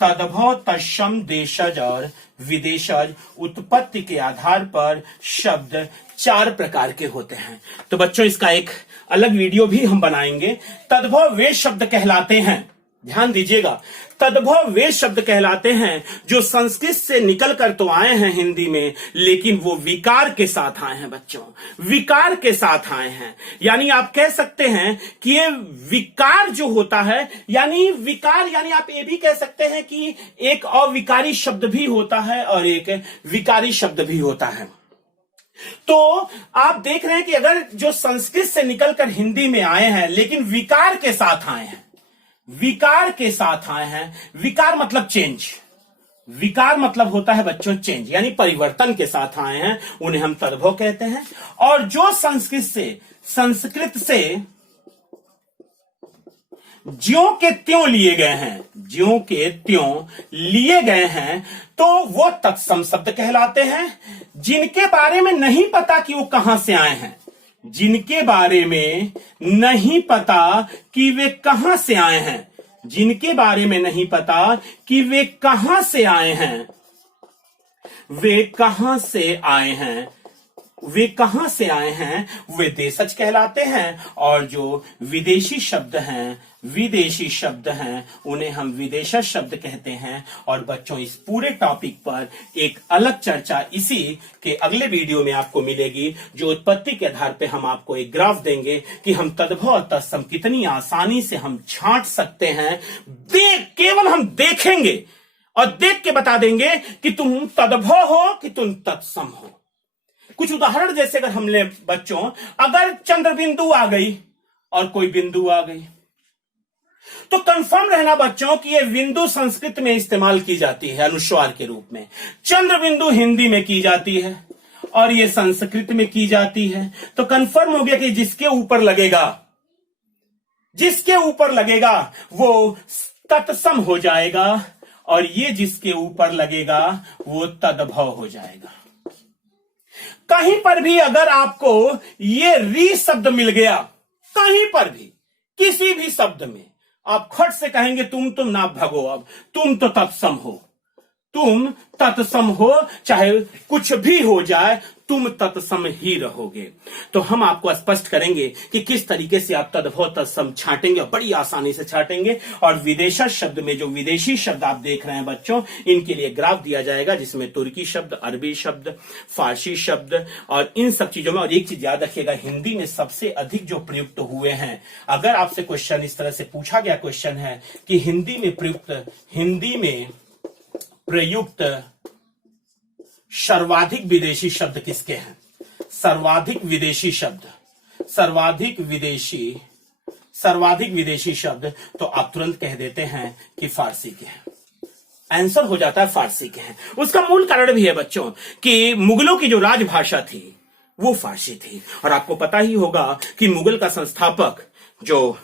तद्भव, तत्सम, देशज और विदेशज उत्पत्ति के आधार पर शब्द 4 प्रकार के होते हैं। तो बच्चों इसका एक अलग वीडियो भी हम बनाएंगे। तद्भव वे शब्द कहलाते हैं, ध्यान दीजिएगा, तद्भव वे शब्द कहलाते हैं जो संस्कृत से निकल कर तो आए हैं हिंदी में, लेकिन वो विकार के साथ आए हैं बच्चों, विकार के साथ आए हैं। यानी आप कह सकते हैं कि ये विकार जो होता है, यानी विकार, यानी आप ये भी कह सकते हैं कि एक अविकारी शब्द भी होता है और एक विकारी शब्द भी होता है। तो आप देख रहे हैं कि अगर जो संस्कृत से निकलकर हिंदी में आए हैं लेकिन विकार के साथ आए हैं, विकार के साथ आए हैं, विकार मतलब चेंज, विकार मतलब होता है बच्चों चेंज, यानी परिवर्तन के साथ आए हैं, उन्हें हम तद्भव कहते हैं। और जो संस्कृत से ज्यों के त्यों लिए गए हैं, ज्यों के त्यों लिए गए हैं, तो वो तत्सम शब्द कहलाते हैं। जिनके बारे में नहीं पता कि वो कहां से आए हैं, जिनके बारे में नहीं पता कि वे कहां से आए हैं, जिनके बारे में नहीं पता कि वे कहां से आए हैं, वे कहां से आए हैं, वे कहां से आए हैं, वे देशज कहलाते हैं। और जो विदेशी शब्द हैं, विदेशी शब्द हैं, उन्हें हम विदेशज शब्द कहते हैं। और बच्चों इस पूरे टॉपिक पर एक अलग चर्चा इसी के अगले वीडियो में आपको मिलेगी, जो उत्पत्ति के आधार पे हम आपको एक ग्राफ देंगे कि हम तद्भव और तत्सम कितनी आसानी से हम छांट सकते हैं। केवल हम देखेंगे और देख के बता देंगे कि तुम तद्भव हो कि तुम तत्सम हो। कुछ उदाहरण जैसे अगर हम ले बच्चों, अगर चंद्र बिंदु आ गई और कोई बिंदु आ गई, तो कंफर्म रहना बच्चों कि यह बिंदु संस्कृत में इस्तेमाल की जाती है अनुस्वार के रूप में, चंद्र बिंदु हिंदी में की जाती है और यह संस्कृत में की जाती है। तो कंफर्म हो गया कि जिसके ऊपर लगेगा, जिसके ऊपर लगेगा वो तत्सम हो जाएगा और ये जिसके ऊपर लगेगा वो तद्भव हो जाएगा। कहीं पर भी अगर आपको ये री शब्द मिल गया, कहीं पर भी किसी भी शब्द में, आप खट से कहेंगे तुम ना भगो, अब तुम तो तत्सम हो, तुम तत्सम हो, चाहे कुछ भी हो जाए तुम तत्सम ही रहोगे। तो हम आपको स्पष्ट करेंगे कि किस तरीके से आप तद्भव तत्सम छांटेंगे और बड़ी आसानी से छांटेंगे। और विदेशज शब्द में जो विदेशी शब्द आप देख रहे हैं बच्चों, इनके लिए ग्राफ दिया जाएगा जिसमें तुर्की शब्द, अरबी शब्द, फारसी शब्द और इन सब चीजों में। और एक चीज याद रखिएगा, हिंदी में सबसे अधिक जो प्रयुक्त हुए हैं, अगर आपसे क्वेश्चन इस तरह से पूछा गया क्वेश्चन है कि हिंदी में प्रयुक्त सर्वाधिक विदेशी शब्द किसके हैं, सर्वाधिक विदेशी शब्द, सर्वाधिक विदेशी शब्द, तो आप तुरंत कह देते हैं कि फारसी के हैं। आंसर हो जाता है फारसी के हैं। उसका मूल कारण भी है बच्चों कि मुगलों की जो राजभाषा थी वो फारसी थी। और आपको पता ही होगा कि मुगल का संस्थापक जो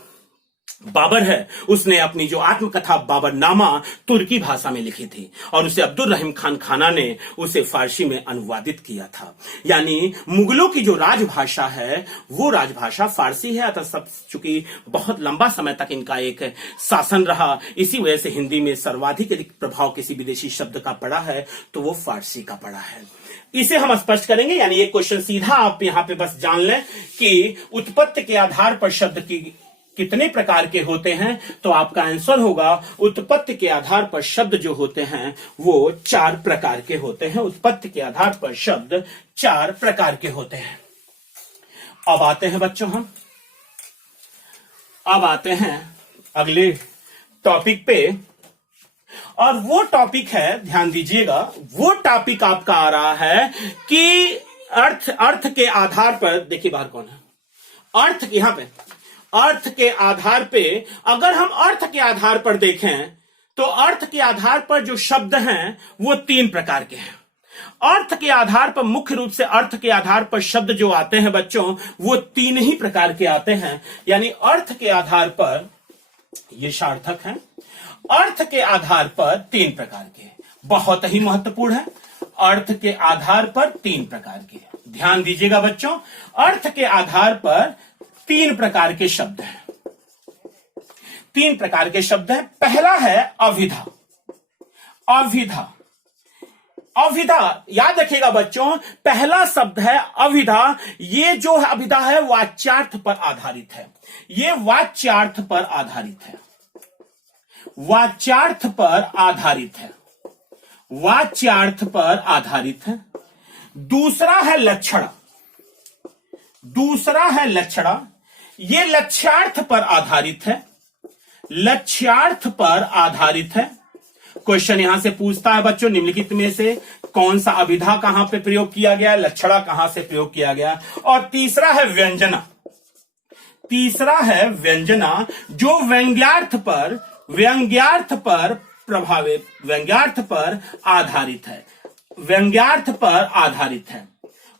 बाबर है, उसने अपनी जो आत्मकथा बाबरनामा तुर्की भाषा में लिखी थी और उसे अब्दुल रहीम खान खाना ने उसे फारसी में अनुवादित किया था। यानी मुगलों की जो राजभाषा है वो राजभाषा फारसी है। अतः सब चूंकि बहुत लंबा समय तक इनका एक शासन रहा, इसी वजह से हिंदी में सर्वाधिक अधिक प्रभाव किसी विदेशी शब्द का पड़ा है तो वो फारसी का पड़ा है। इसे हम स्पष्ट करेंगे। यानी ये क्वेश्चन सीधा आप यहां पे बस जान लें कि उत्पत्ति के आधार पर शब्द की कितने प्रकार के होते हैं, तो आपका आंसर होगा उत्पत्ति के आधार पर शब्द जो होते हैं वो 4 प्रकार के होते हैं। उत्पत्ति के आधार पर शब्द 4 प्रकार के होते हैं। अब आते हैं बच्चों, अब आते हैं अगले टॉपिक पे, और वो टॉपिक है, ध्यान दीजिएगा, वो टॉपिक आपका आ रहा है कि अर्थ के आधार पर, देखिए बाहर कौन है, अर्थ यहां पे, अर्थ के आधार पे, अगर हम अर्थ के आधार पर देखें तो अर्थ के आधार पर जो शब्द हैं वो 3 प्रकार के हैं। अर्थ के आधार पर, मुख्य रूप से अर्थ के आधार पर शब्द जो आते हैं बच्चों वो 3 ही प्रकार के आते हैं। यानी अर्थ के आधार पर, ये सार्थक है, अर्थ के आधार पर 3 प्रकार के, बहुत ही महत्वपूर्ण है। अर्थ के आधार पर 3 प्रकार के, ध्यान दीजिएगा बच्चों, अर्थ के आधार पर 3 प्रकार के शब्द हैं, 3 प्रकार के शब्द हैं। पहला है अभिधा। अभिधा, अभिधा याद रखिएगा बच्चों, पहला शब्द है अभिधा। ये जो अभिधा है वाच्यार्थ पर आधारित है, ये वाच्यार्थ पर आधारित है। वाच्यार्थ पर आधारित है, वाच्यार्थ पर आधारित है। दूसरा है लक्षण, दूसरा है लक्षण, ये लक्ष्यार्थ पर आधारित है, लक्ष्यार्थ पर आधारित है। क्वेश्चन यहां से पूछता है बच्चों, निम्नलिखित में से कौन सा अभिधा कहां पे प्रयोग किया गया, लक्षणा कहां से प्रयोग किया गया। और तीसरा है व्यंजना, तीसरा है व्यंजना जो व्यंग्यार्थ पर प्रभावित, व्यंग्यार्थ पर आधारित है, व्यंग्यार्थ पर आधारित है,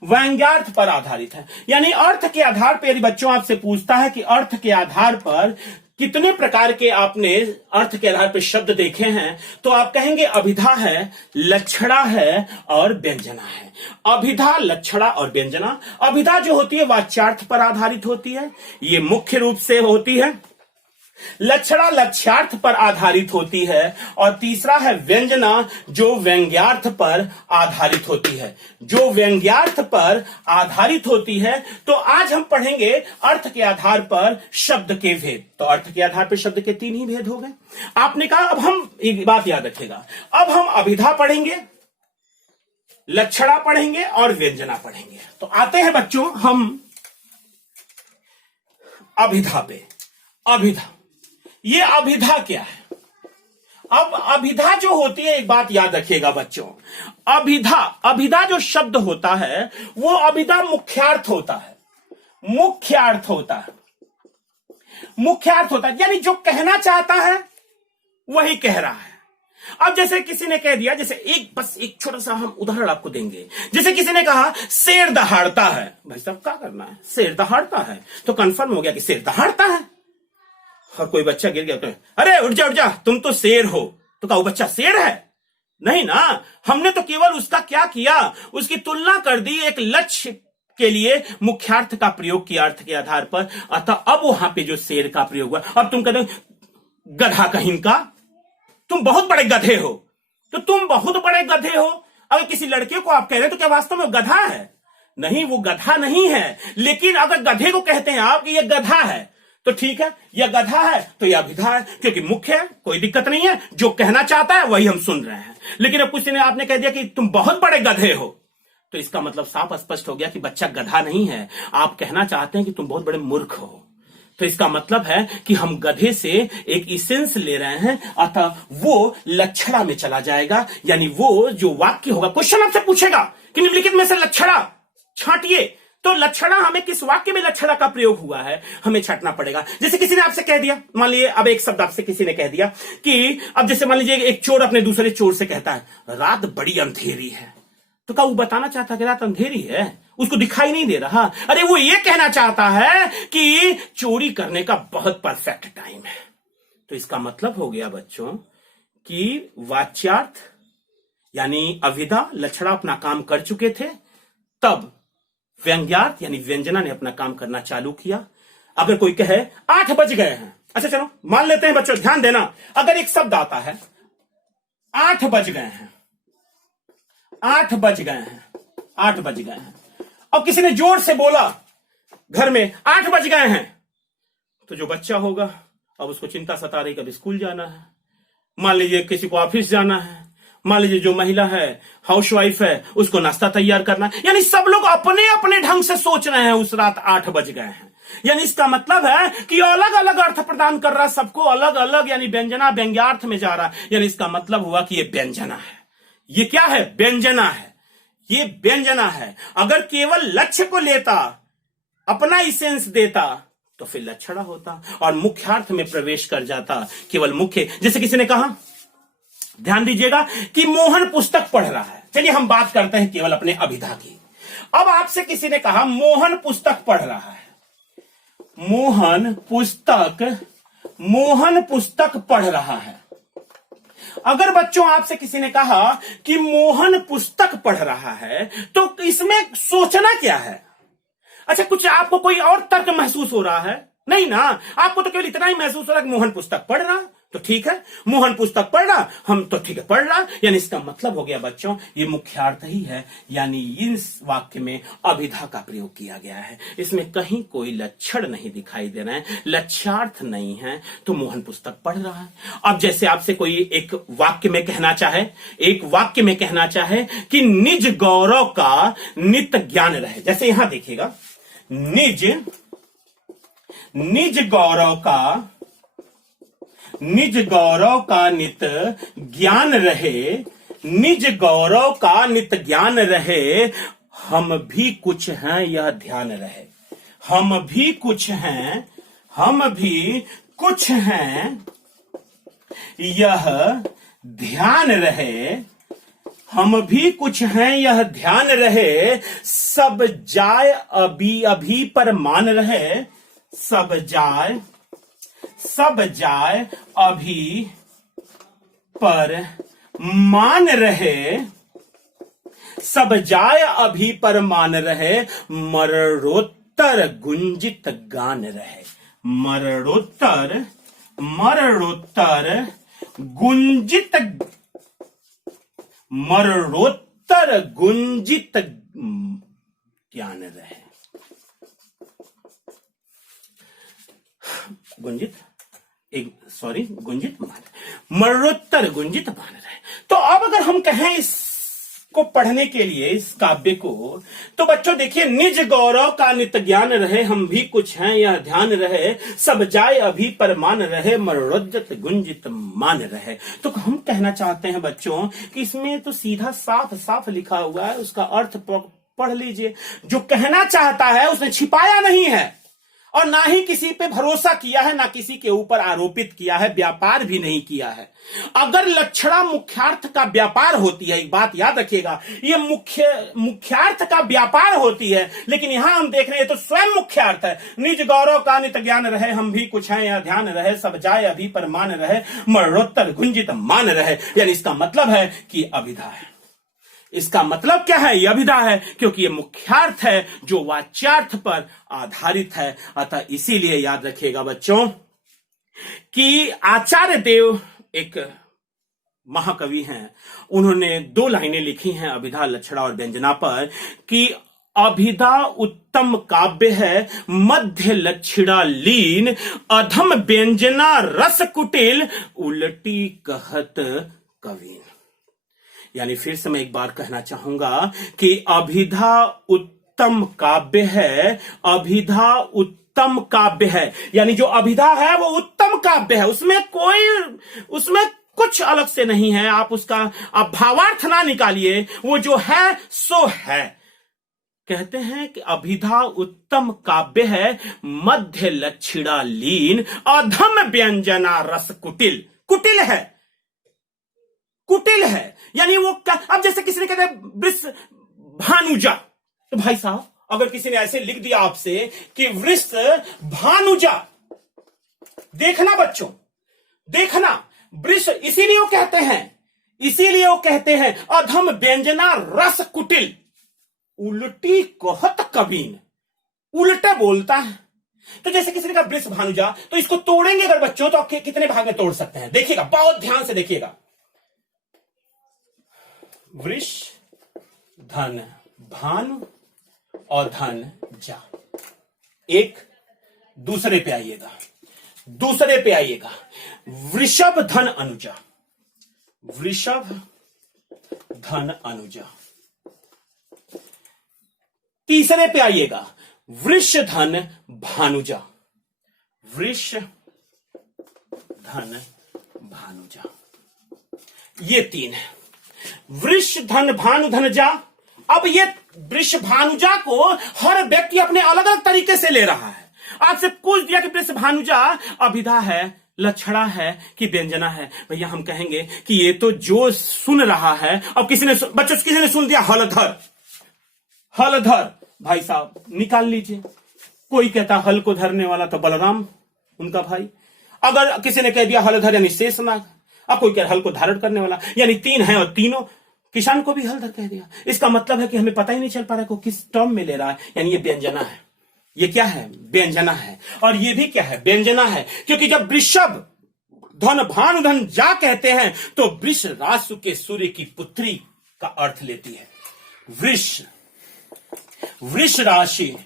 व्यंग्यार्थ पर आधारित है। यानी अर्थ के आधार पर यदि बच्चों आपसे पूछता है कि अर्थ के आधार पर कितने प्रकार के आपने अर्थ के आधार पर शब्द देखे हैं, तो आप कहेंगे अभिधा है, लक्षणा है और व्यंजना है। अभिधा, लक्षणा और व्यंजना। अभिधा जो होती है वाच्यार्थ पर आधारित होती है, ये मुख्य रूप से होती है। लक्षणा लक्ष्यार्थ पर आधारित होती है। और तीसरा है व्यंजना जो व्यंग्यार्थ पर आधारित होती है, जो व्यंग्यार्थ पर आधारित होती है। तो आज हम पढ़ेंगे अर्थ के आधार पर शब्द के भेद। तो अर्थ के आधार पर शब्द के 3 ही भेद हो गए। आपने कहा अब हम एक बात याद रखिएगा, अब हम अभिधा पढ़ेंगे, लक्षणा पढ़ेंगे और व्यंजना पढ़ेंगे। तो आते हैं बच्चों हम अभिधा पे। अभिधा, ये अभिधा क्या है? अब अभिधा जो होती है, एक बात याद रखिएगा बच्चों, अभिधा, अभिधा जो शब्द होता है वो अभिधा मुख्यार्थ होता है, मुख्यार्थ होता है, मुख्यार्थ होता है। यानी जो कहना चाहता है वही कह रहा है। अब जैसे किसी ने कह दिया, जैसे बस एक छोटा सा हम उदाहरण आपको देंगे। जैसे किसी ने कहा शेर दहाड़ता है, भाई साहब क्या करना है, शेर दहाड़ता है, तो कंफर्म हो गया कि शेर दहाड़ता है। और कोई बच्चा गिर गया तो अरे उठ जा तुम तो शेर हो, तो क्या वो बच्चा शेर है? नहीं ना, हमने तो केवल उसका क्या किया, उसकी तुलना कर दी, एक लक्ष्य के लिए मुख्यार्थ का प्रयोग किया अर्थ के आधार पर। अतः अब वहां पे जो शेर का प्रयोग हुआ, अब तुम कहते हो गधा कहीं का, तुम बहुत बड़े गधे हो, तो तुम बहुत बड़े गधे हो। अगर किसी लड़के को आप कह रहे हैं तो क्या वास्तव में गधा है? नहीं, वो गधा नहीं है। लेकिन अगर गधे को कहते हैं आप कि ये गधा है, तो ठीक है, यह गधा है तो यह अभिधा है, क्योंकि मुख्य है, कोई दिक्कत नहीं है, जो कहना चाहता है वही हम सुन रहे हैं। लेकिन अब किसी ने आपने कह दिया कि तुम बहुत बड़े गधे हो, तो इसका मतलब साफ स्पष्ट हो गया कि बच्चा गधा नहीं है, आप कहना चाहते हैं कि तुम बहुत बड़े मूर्ख हो। तो इसका मतलब है कि हम गधे से एक इसेंस ले रहे हैं, अतः वो लक्षणा में चला जाएगा। यानी वो जो वाक्य होगा, क्वेश्चन आपसे पूछेगा कि निम्नलिखित में से लक्षणा छांटिए, तो लक्षणा हमें किस वाक्य में लक्षणा का प्रयोग हुआ है हमें छांटना पड़ेगा। जैसे किसी ने आपसे कह दिया, मान लीजिए अब एक शब्द आपसे किसी ने कह दिया कि अब जैसे मान लीजिए एक चोर अपने दूसरे चोर से कहता है रात बड़ी अंधेरी है, तो क्या वो बताना चाहता है कि रात अंधेरी है, उसको दिखाई नहीं दे रहा? अरे वो ये कहना चाहता है कि चोरी करने का बहुत परफेक्ट टाइम है। तो इसका मतलब हो गया बच्चों कि वाच्यार्थ यानी अभिधा, लक्षणा अपना काम कर चुके थे, तब व्यंग्यार्थ यानी व्यंजना ने अपना काम करना चालू किया। अगर कोई कहे 8 बज गए हैं, अच्छा चलो मान लेते हैं बच्चों, ध्यान देना, अगर एक शब्द आता है 8 बज गए हैं, 8 बज गए हैं, 8 बज गए हैं, अब किसी ने जोर से बोला घर में 8 बज गए हैं, तो जो बच्चा होगा अब उसको चिंता सता रही, कभी स्कूल जाना है, मान लीजिए किसी को ऑफिस जाना है, मान लीजिए जो महिला है हाउसवाइफ है उसको नाश्ता तैयार करना है। यानी सब लोग अपने अपने ढंग से सोच रहे हैं उस रात 8 बज गए हैं। यानी इसका मतलब है कि अलग अलग अर्थ प्रदान कर रहा है, सबको अलग अलग, यानी व्यंजना व्यंग्यार्थ में जा रहा है। यानी इसका मतलब हुआ कि ये व्यंजना है। ये क्या है? व्यंजना है, ये व्यंजना है। अगर केवल लक्ष्य को लेता, अपना इसेंस देता, तो फिर लक्षणा होता और मुख्यार्थ में प्रवेश कर जाता, केवल मुख्य। जैसे किसी ने कहा, ध्यान दीजिएगा कि मोहन पुस्तक पढ़ रहा है। चलिए हम बात करते हैं केवल अपने अभिधा की। अब आपसे किसी ने कहा मोहन पुस्तक पढ़ रहा है, मोहन पुस्तक पढ़ रहा है। अगर बच्चों आपसे किसी ने कहा कि मोहन पुस्तक पढ़ रहा है, तो इसमें सोचना क्या है? अच्छा, कुछ आपको कोई और तर्क महसूस हो रहा है? नहीं ना, आपको तो केवल इतना ही महसूस हो रहा है कि मोहन पुस्तक पढ़ रहा, तो ठीक है, मोहन पुस्तक पढ़ रहा, हम तो ठीक है पढ़ रहा, यानी इसका मतलब हो गया बच्चों ये मुख्यार्थ ही है, यानी इस वाक्य में अभिधा का प्रयोग किया गया है, इसमें कहीं कोई लक्षण नहीं दिखाई दे रहे हैं, लक्ष्यार्थ नहीं है, तो मोहन पुस्तक पढ़ रहा है। अब जैसे आपसे कोई एक वाक्य में कहना चाहे कि निज गौरव का नित्य ज्ञान रहे, जैसे यहां देखिएगा, निज गौरव का नित ज्ञान रहे, निज गौरव का नित ज्ञान रहे, हम भी कुछ हैं यह ध्यान रहे, हम भी कुछ हैं यह ध्यान रहे, हम भी कुछ हैं यह ध्यान रहे, सब जाय अभी अभी पर मान रहे, सब जाय अभी पर मान रहे, सब जाय अभी पर मान रहे, मरणोत्तर गुंजित गान रहे, मरणोत्तर गुंजित ज्ञान रहे, मरणोत्तर गुंजित मान रहे। तो अब अगर हम कहें इसको पढ़ने के लिए इस काव्य को, तो बच्चों देखिए, निज गौरव का नित्य ज्ञान रहे, हम भी कुछ हैं यह ध्यान रहे, सब जाय अभी पर मान रहे, मरणोज्जत गुंजित मान रहे। तो हम कहना चाहते हैं बच्चों कि इसमें तो सीधा साफ साफ लिखा हुआ है, उसका अर्थ पढ़ लीजिए। जो कहना चाहता है उसने छिपाया नहीं है, और ना ही किसी पे भरोसा किया है, ना किसी के ऊपर आरोपित किया है, व्यापार भी नहीं किया है। अगर लक्षणा मुख्यार्थ का व्यापार होती है, एक बात याद रखिएगा, ये मुख्यार्थ का व्यापार होती है, लेकिन यहां हम देख रहे हैं तो स्वयं मुख्यार्थ है। निज गौरव का नित ज्ञान रहे, हम भी कुछ हैं यह ध्यान रहे, सब जाय अभी पर मान रहे, मरणोत्तर गुंजित मान रहे, यानी इसका मतलब है कि अभिधा है। इसका मतलब क्या है? यह अभिधा है, क्योंकि यह मुख्यार्थ है जो वाच्यार्थ पर आधारित है। अतः इसीलिए याद रखिएगा बच्चों कि आचार्य देव एक महाकवि हैं, उन्होंने 2 लाइनें लिखी हैं अभिधा, लक्षणा और व्यंजना पर कि अभिधा उत्तम काव्य है, मध्य लक्षणा लीन, अधम व्यंजना रस कुटिल, उलटी कहत कवीन। यानी फिर से मैं एक बार कहना चाहूंगा कि अभिधा उत्तम काव्य है, अभिधा उत्तम काव्य है, यानी जो अभिधा है वो उत्तम काव्य है, उसमें कुछ अलग से नहीं है। आप भावार्थ ना निकालिए, वो जो है सो है। कहते हैं कि अभिधा उत्तम काव्य है, मध्य लक्षणा लीन, अधम व्यंजना रस कुटिल। कुटिल है, यानी वो अब जैसे किसी ने कहते वृष भानुजा, तो भाई साहब अगर किसी ने ऐसे लिख दिया आपसे कि वृष भानुजा, देखना बच्चों, देखना, वृष इसीलिए वो कहते हैं अधम व्यंजना रस कुटिल, उल्टी कहत कबीन, उल्टा बोलता है। तो जैसे किसी ने कहा वृष भानुजा, तो इसको तोड़ेंगे अगर बच्चों, तो कितने भाग में तोड़ सकते हैं? देखिएगा, बहुत ध्यान से देखिएगा। वृष धन भानु और धन जा, एक दूसरे पे आइएगा, वृषभ धन अनुजा, वृषभ धन अनुजा। तीसरे पे आइएगा, वृष धन भानुजा, वृष धन भानुजा। ये 3 है, वृष धन भानु धन जा। अब ये वृष भानुजा को हर व्यक्ति अपने अलग अलग तरीके से ले रहा है। आपसे पूछ दिया कि वृष भानुजा अभिधा है, लक्षणा है कि व्यंजना है, भैया हम कहेंगे कि ये तो जो सुन रहा है। अब किसी ने सुन दिया हलधर, भाई साहब निकाल लीजिए। कोई कहता हल को धरने वाला तो बलराम उनका भाई, अगर किसी ने कह दिया हलधर यानी शेषनाग, अब कोई कह हल को धारण करने वाला, यानी 3 है और तीनों। किसान को भी हलधर कह दिया। इसका मतलब है कि हमें पता ही नहीं चल पा रहा है को किस टर्म में ले रहा है, यानी ये व्यंजना है। ये क्या है? व्यंजना है। और ये भी क्या है? व्यंजना है, क्योंकि जब वृषभ धन भानु धन जा कहते हैं तो वृष राशि के सूर्य की पुत्री का अर्थ लेती है। वृष राशि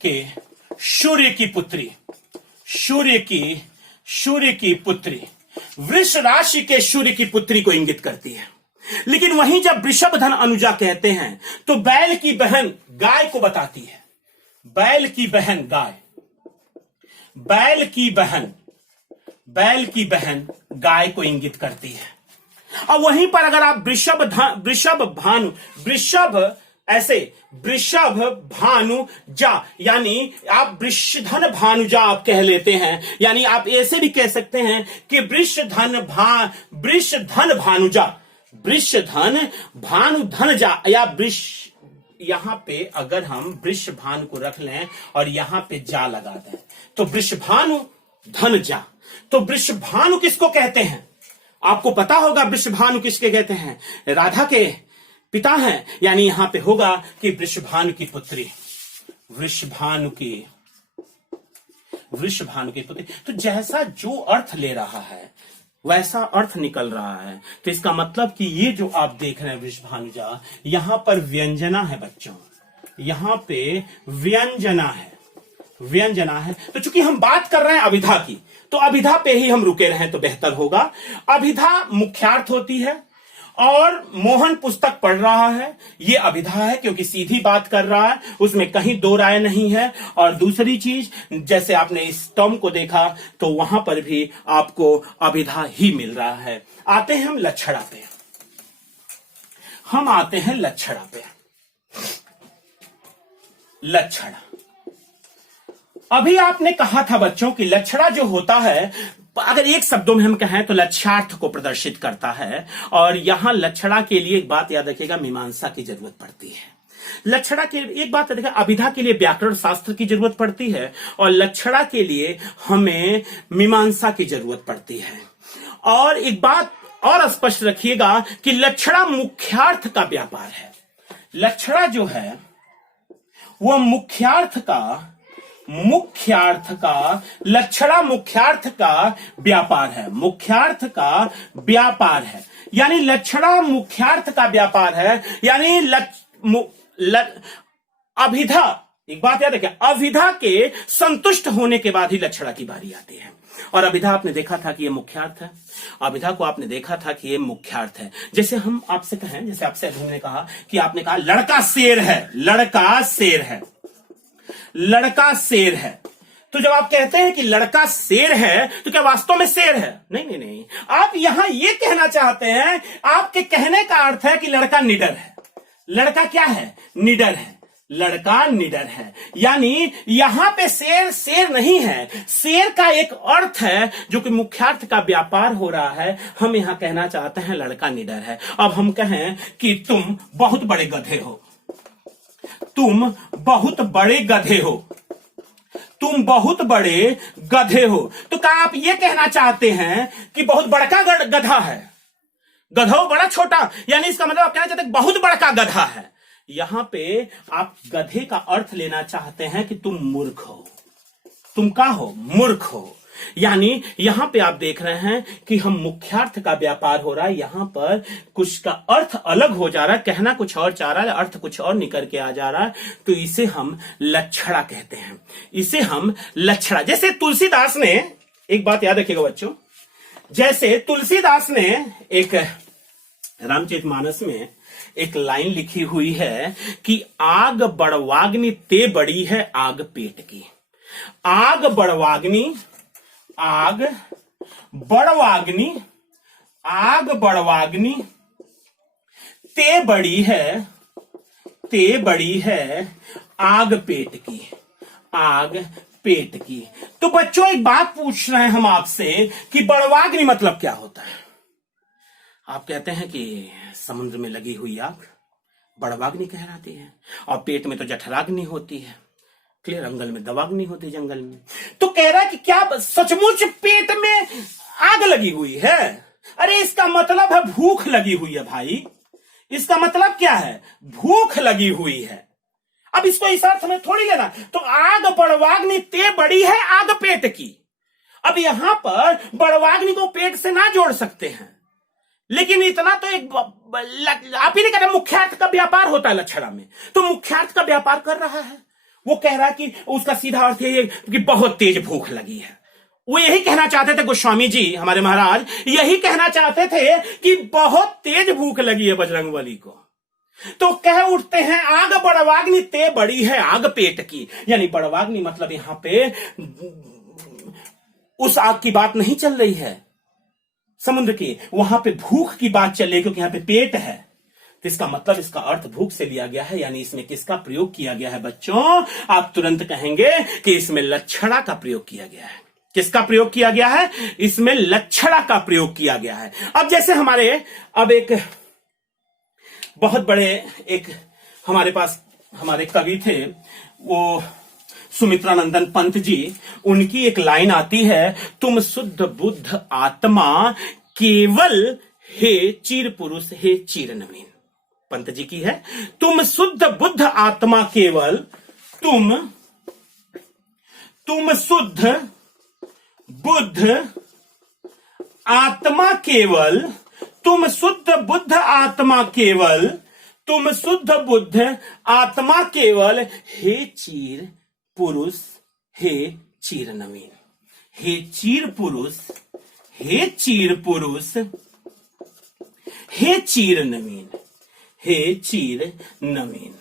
के सूर्य की पुत्री, सूर्य की पुत्री वृष राशि के सूर्य की पुत्री को इंगित करती है। लेकिन वहीं जब वृषभ धन अनुजा कहते हैं तो बैल की बहन गाय को बताती है। बैल की बहन गाय, बैल की बहन गाय को इंगित करती है। और वहीं पर अगर आप वृषभ भानु जा यानी आप वृषधन भानुजा आप कह लेते हैं, यानी आप ऐसे भी कह सकते हैं कि वृषधन भानुजा, वृषधन भानु धन जा, या यहां पे अगर हम वृष भानु को रख लें और यहां पे जा लगा दें तो वृष भानु धन जा। तो वृष भानु किसको कहते हैं? आपको पता होगा वृष भानु किसके कहते हैं? राधा के पिता हैं, यानी यहां पे होगा कि वृषभानु की पुत्री, वृषभानु की पुत्री। तो जैसा जो अर्थ ले रहा है वैसा अर्थ निकल रहा है। तो इसका मतलब कि ये जो आप देख रहे हैं वृषभानुजा, यहां पर व्यंजना है बच्चों, यहां पे व्यंजना है। तो चूंकि हम बात कर रहे हैं अभिधा की, तो अभिधा पे ही हम रुके रहें तो बेहतर होगा। अभिधा मुख्यार्थ होती है और मोहन पुस्तक पढ़ रहा है, ये अभिधा है क्योंकि सीधी बात कर रहा है, उसमें कहीं दो राय नहीं है। और दूसरी चीज, जैसे आपने इस टर्म को देखा तो वहां पर भी आपको अभिधा ही मिल रहा है। आते हैं हम लक्षणा पे, लक्षणा। अभी आपने कहा था बच्चों कि लक्षणा जो होता है, अगर एक शब्दों में हम कहें तो लक्ष्यार्थ को प्रदर्शित करता है। और यहां लक्षणा के लिए एक बात याद रखिएगा, मीमांसा की जरूरत पड़ती है। लक्षणा के एक बात देखिए, अभिधा के लिए व्याकरण शास्त्र की जरूरत पड़ती है और लक्षणा के लिए हमें मीमांसा की जरूरत पड़ती है। और एक बात और स्पष्ट रखिएगा कि लक्षणा मुख्यार्थ का व्यापार है। लक्षणा जो है वह लक्षणा मुख्यार्थ का व्यापार है, यानी लक्षणा मुख्यार्थ का व्यापार है, यानी अभिधा, एक बात याद रखिए, अभिधा के संतुष्ट होने के बाद ही लक्षणा की बारी आती है। और अभिधा आपने देखा था कि ये मुख्यार्थ है, अभिधा को आपने देखा था कि ये मुख्यार्थ है। जैसे हम आपसे कहें, जैसे आपसे हमने कहा कि आपने कहा लड़का शेर है, तो जब आप कहते हैं कि लड़का शेर है तो क्या वास्तव में शेर है? नहीं, आप यहां ये कहना चाहते हैं, आपके कहने का अर्थ है कि लड़का निडर है। लड़का क्या है? निडर है। लड़का निडर है, यानी यहां पे शेर नहीं है, शेर का एक अर्थ है जो कि मुख्यार्थ का व्यापार हो रहा है। हम यहां कहना चाहते हैं लड़का निडर है। अब हम कहें कि तुम बहुत बड़े गधे हो, तो क्या आप ये कहना चाहते हैं कि बहुत बड़का गधा है? गधा हो बड़ा छोटा, यानी इसका मतलब आप कहना चाहते हैं बहुत बड़का गधा है। यहां पे आप गधे का अर्थ लेना चाहते हैं कि तुम मूर्ख हो। तुम क्या हो? मूर्ख हो। यानी यहां पे आप देख रहे हैं कि हम मुख्यार्थ का व्यापार हो रहा है, यहां पर कुछ का अर्थ अलग हो जा रहा है, कहना कुछ और चाह रहा है, अर्थ कुछ और निकल के आ जा रहा है, तो इसे हम लक्षणा कहते हैं। इसे हम लक्षणा, जैसे तुलसीदास ने, एक बात याद रखिएगा बच्चों, जैसे तुलसीदास ने एक रामचरितमानस में एक लाइन लिखी हुई है कि आग बड़वाग्नि ते बड़ी है आग पेट की। आग बड़वाग्नि ते बड़ी है आग पेट की। तो बच्चों एक बात पूछ रहे हैं हम आपसे कि बड़वाग्नि मतलब क्या होता है? आप कहते हैं कि समुद्र में लगी हुई आग बड़वाग्नि कहलाती है, और पेट में तो जठराग्नि होती है, क्लियर, अंगल में दवाग्नि होती है, जंगल में। तो कह रहा है कि क्या सचमुच पेट में आग लगी हुई है? अरे इसका मतलब है भूख लगी हुई है भाई। इसका मतलब क्या है? भूख लगी हुई है। अब इसको इस अर्थ में थोड़ी लेना। तो आग बड़वाग्नि ते बड़ी है आग पेट की। अब यहां पर बड़वाग्नि को पेट से ना जोड़ सकते हैं, लेकिन इतना तो एक आप ही नहीं कह रहे, मुख्यार्थ का व्यापार होता है लक्षणा में, तो मुख्यार्थ का व्यापार कर रहा है। वो कह रहा है कि उसका सीधा अर्थ ये कि बहुत तेज भूख लगी है। वो यही कहना चाहते थे गोस्वामी जी, हमारे महाराज यही कहना चाहते थे कि बहुत तेज भूख लगी है बजरंगबली को। तो कह उठते हैं आग बड़वाग्नि ते बड़ी है आग पेट की, यानी बड़वाग्नि मतलब यहां पे उस आग की बात नहीं चल रही है समुद्र की, वहां पे भूख की बात चल रही है, क्योंकि यहां पे पेट है। तो इसका मतलब, इसका अर्थ भूख से लिया गया है, यानी इसमें किसका प्रयोग किया गया है बच्चों? आप तुरंत कहेंगे कि इसमें लक्षणा का प्रयोग किया गया है। किसका प्रयोग किया गया है? इसमें लक्षणा का प्रयोग किया गया है। अब जैसे हमारे अब एक बहुत बड़े एक हमारे पास हमारे कवि थे, वो सुमित्रानंदन पंत जी, उनकी एक लाइन आती है, तुम शुद्ध बुद्ध आत्मा केवल हे चीर पुरुष हे चीर नवीन। पंत जी की है, तुम शुद्ध बुद्ध आत्मा केवल, तुम शुद्ध बुद्ध आत्मा केवल, तुम शुद्ध बुद्ध आत्मा केवल, तुम शुद्ध बुद्ध आत्मा केवल, हे चीर पुरुष हे चीर नवीन। हे चीर पुरुष हे चीर पुरुष हे चीर नवीन, हे चीर नवीन।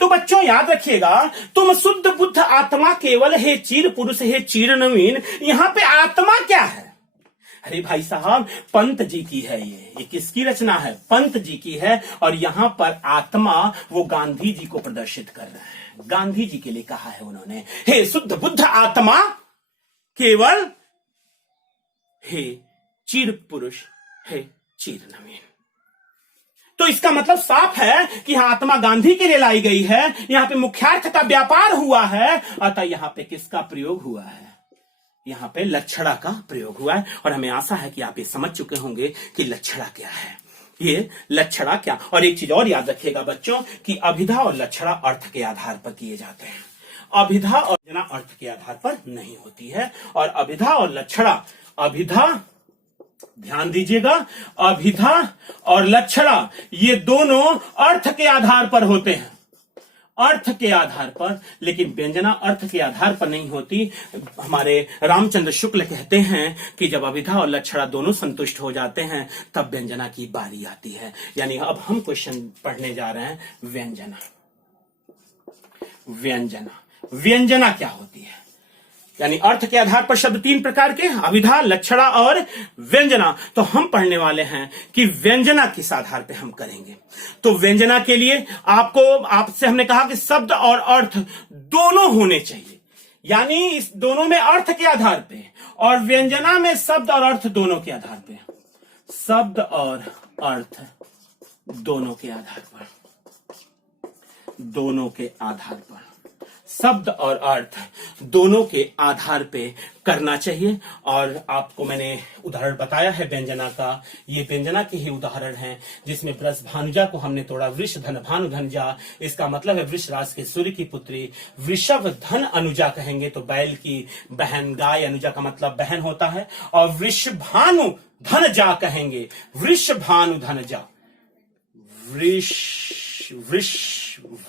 तो बच्चों याद रखिएगा, तुम शुद्ध बुद्ध आत्मा केवल, हे चीर पुरुष हे चीर नवीन। यहां पे आत्मा क्या है? अरे भाई साहब, पंत जी की है ये किसकी रचना है? पंत जी की है। और यहां पर आत्मा वो गांधी जी को प्रदर्शित कर रहा है, गांधी जी के लिए कहा है उन्होंने, हे शुद्ध बुद्ध आत्मा केवल, हे चीर पुरुष हे चीर नवीन। तो इसका मतलब साफ है कि यहां आत्मा गांधी के लिए लाई गई है, यहां पे मुख्यार्थ का व्यापार हुआ है, अतः यहां पे किसका प्रयोग हुआ है? यहां पे लक्षणा का प्रयोग हुआ है। और हमें आशा है कि आप ये समझ चुके होंगे कि लक्षणा क्या है, ये लक्षणा क्या। और एक चीज और याद रखिएगा बच्चों कि अभिधा और लक्षणा अर्थ के आधार पर किए जाते हैं, अभिधा और जना अर्थ के आधार पर नहीं होती है। और अभिधा और लक्षणा, अभिधा ध्यान दीजिएगा, अभिधा और लक्षणा ये दोनों अर्थ के आधार पर होते हैं, अर्थ के आधार पर, लेकिन व्यंजना अर्थ के आधार पर नहीं होती। हमारे रामचंद्र शुक्ल कहते हैं कि जब अभिधा और लक्षणा दोनों संतुष्ट हो जाते हैं तब व्यंजना की बारी आती है। यानी अब हम क्वेश्चन पढ़ने जा रहे हैं व्यंजना। व्यंजना, व्यंजना क्या होती है? यानी अर्थ के आधार पर शब्द तीन प्रकार के, अभिधा, लक्षणा और व्यंजना। तो हम पढ़ने वाले हैं कि व्यंजना किस आधार पे हम करेंगे। तो व्यंजना के लिए आपसे हमने कहा कि शब्द और अर्थ दोनों होने चाहिए, यानी इस दोनों में अर्थ के आधार पे, और व्यंजना में शब्द और अर्थ दोनों के आधार पे, शब्द और अर्थ दोनों के आधार पर, दोनों के आधार पर, शब्द और अर्थ दोनों के आधार पे करना चाहिए। और आपको मैंने उदाहरण बताया है व्यंजना का, ये व्यंजना के ही उदाहरण हैं, जिसमें वृष भानुजा को हमने तोड़ा, वृष धन भानु धनजा, इसका मतलब है वृष राज के सूर्य की पुत्री। वृषभ धन अनुजा कहेंगे तो बैल की बहन, गाय अनुजा का मतलब बहन होता है। और वृष भानु धनजा कहेंगे, वृष भानु धनजा, वृष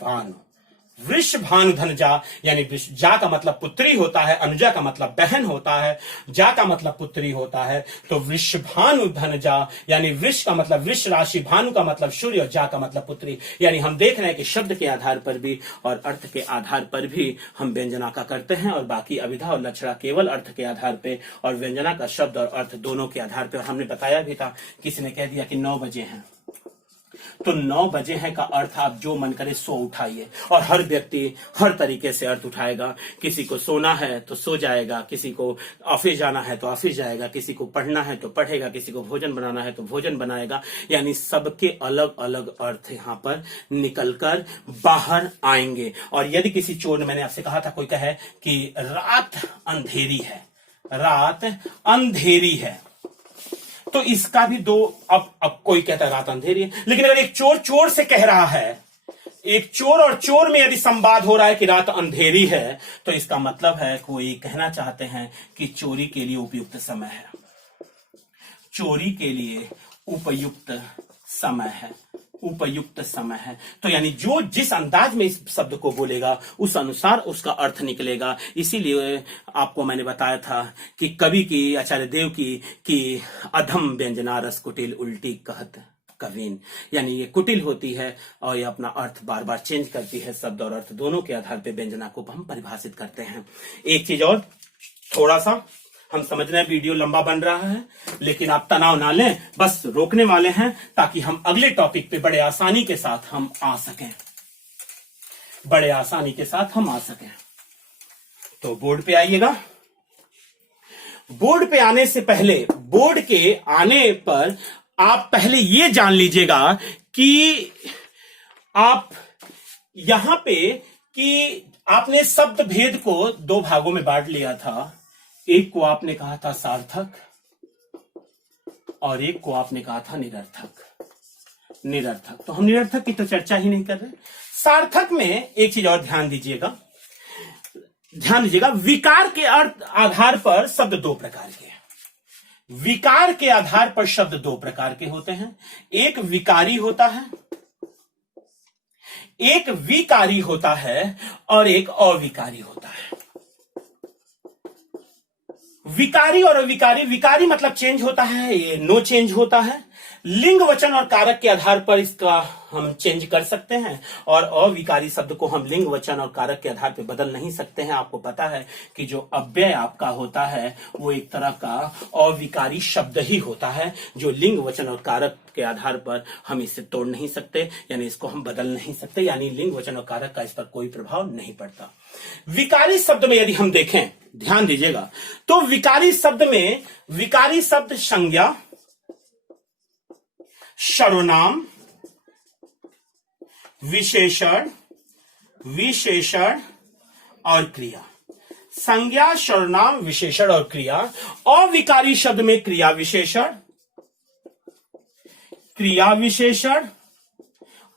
भानु, वृष भानु धनजा, यानी जा का मतलब पुत्री होता है, अनुजा का मतलब बहन होता है, जा का मतलब पुत्री होता है। तो वृष भानु धनजा, यानी वृष का मतलब वृष राशि, भानु का मतलब सूर्य, और जा का मतलब पुत्री। यानी हम देख रहे हैं कि शब्द के आधार पर भी और अर्थ के आधार पर भी हम व्यंजना का करते हैं, और बाकी अभिधा और लक्षणा केवल अर्थ के आधार पे, और व्यंजना का शब्द और अर्थ दोनों के आधार पे। और हमने बताया भी था, किसी ने कह दिया कि 9 बजे हैं, तो 9 बजे है का अर्थ आप जो मन करे सो उठाइए, और हर व्यक्ति हर तरीके से अर्थ उठाएगा। किसी को सोना है तो सो जाएगा, किसी को ऑफिस जाना है तो ऑफिस जाएगा, किसी को पढ़ना है तो पढ़ेगा, किसी को भोजन बनाना है तो भोजन बनाएगा। यानी सबके अलग अलग अर्थ यहाँ पर निकलकर बाहर आएंगे। और यदि किसी चोर ने, मैंने आपसे कहा था, कोई कहे कि रात अंधेरी है, रात अंधेरी है, तो इसका भी दो, अब कोई कहता है रात अंधेरी है, लेकिन अगर एक चोर चोर से कह रहा है एक चोर और चोर में यदि संवाद हो रहा है कि रात अंधेरी है, तो इसका मतलब है कोई कहना चाहते हैं कि चोरी के लिए उपयुक्त समय है, चोरी के लिए उपयुक्त समय है, उपयुक्त समय है। तो यानी जो जिस अंदाज में इस शब्द को बोलेगा उस अनुसार उसका अर्थ निकलेगा। इसीलिए आपको मैंने बताया था कि कवि की, आचार्य देव की, कि अधम व्यंजना रस कुटिल उल्टी कहत कवीन, यानी ये कुटिल होती है और ये अपना अर्थ बार बार चेंज करती है। शब्द और अर्थ दोनों के आधार पर व्यंजना को हम परिभाषित करते हैं। एक चीज और, थोड़ा सा हम समझ रहे हैं वीडियो लंबा बन रहा है, लेकिन आप तनाव ना लें, बस रोकने वाले हैं ताकि हम अगले टॉपिक पे बड़े आसानी के साथ हम आ सकें, बड़े आसानी के साथ हम आ सकें। तो बोर्ड पे आइएगा। बोर्ड पे आने से पहले, बोर्ड के आने पर आप पहले ये जान लीजिएगा कि आप यहां पे कि आपने शब्द भेद को दो भागों में बांट लिया था। एक को आपने कहा था सार्थक और एक को आपने कहा था निरर्थक। निरर्थक तो हम निरर्थक की तो चर्चा ही नहीं कर रहे। सार्थक में एक चीज और ध्यान दीजिएगा, ध्यान दीजिएगा, विकार के अर्थ आधार पर शब्द दो प्रकार के हैं। विकार के आधार पर शब्द दो प्रकार के होते हैं। एक विकारी होता है, एक विकारी होता है और एक अविकारी होता है। विकारी और अविकारी, विकारी मतलब चेंज होता है, ये नो चेंज होता है। लिंग वचन और कारक के आधार पर इसका हम चेंज कर सकते हैं और अविकारी शब्द को हम लिंग वचन और कारक के आधार पर बदल नहीं सकते हैं। आपको पता है कि जो अव्यय आपका होता है वो एक तरह का अविकारी शब्द ही होता है, जो लिंग वचन और कारक के आधार पर हम इसे तोड़ नहीं सकते, यानी इसको हम बदल नहीं सकते, यानी लिंग वचन और कारक का इस पर कोई प्रभाव नहीं पड़ता। विकारी शब्द में यदि हम देखें, ध्यान दीजिएगा, तो विकारी शब्द में विकारी शब्द संज्ञा, सर्वनाम, विशेषण, विशेषण और क्रिया। संज्ञा, सर्वनाम, विशेषण और क्रिया। अविकारी शब्द में क्रिया विशेषण, क्रिया विशेषण।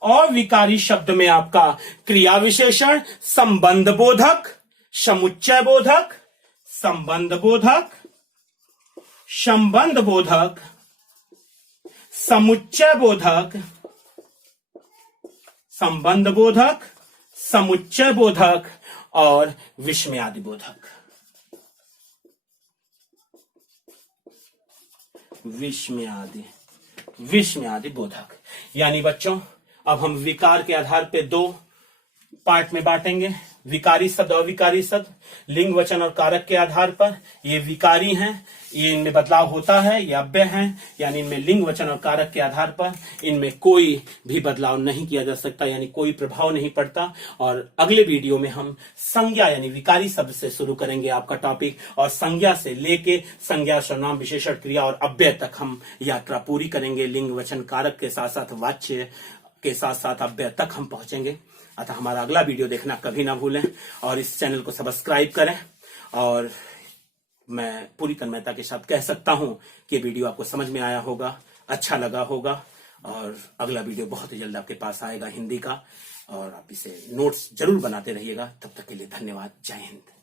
अविकारी शब्द में आपका क्रिया विशेषण, संबंध बोधक, समुच्चय बोधक, संबंध बोधक, संबंध बोधक, समुच्चय बोधक, संबंध बोधक, समुच्चय बोधक और विस्मयादि बोधक। विस्मयादि बोधक। यानी बच्चों, अब हम विकार के आधार पे दो पार्ट में बांटेंगे। विकारी शब्द, अविकारी शब्द। लिंग वचन और कारक के आधार पर ये विकारी हैं, ये इनमें बदलाव होता है, ये अव्यय हैं, यानी इनमें लिंग वचन और कारक के आधार पर इनमें कोई भी बदलाव नहीं किया जा सकता, यानी कोई प्रभाव नहीं पड़ता। और अगले वीडियो में हम संज्ञा यानी विकारी शब्द से शुरू करेंगे आपका टॉपिक, और संज्ञा से लेके संज्ञा, सर्वनाम, विशेषण, क्रिया और अव्यय तक हम यात्रा पूरी करेंगे। लिंग वचन कारक के साथ साथ वाच्य के साथ साथ अव्यय तक हम पहुंचेंगे। अतः हमारा अगला वीडियो देखना कभी ना भूलें और इस चैनल को सब्सक्राइब करें। और मैं पूरी तन्मयता के साथ कह सकता हूं कि वीडियो आपको समझ में आया होगा, अच्छा लगा होगा, और अगला वीडियो बहुत ही जल्द आपके पास आएगा हिंदी का, और आप इसे नोट्स जरूर बनाते रहिएगा। तब तक के लिए धन्यवाद। जय हिंद।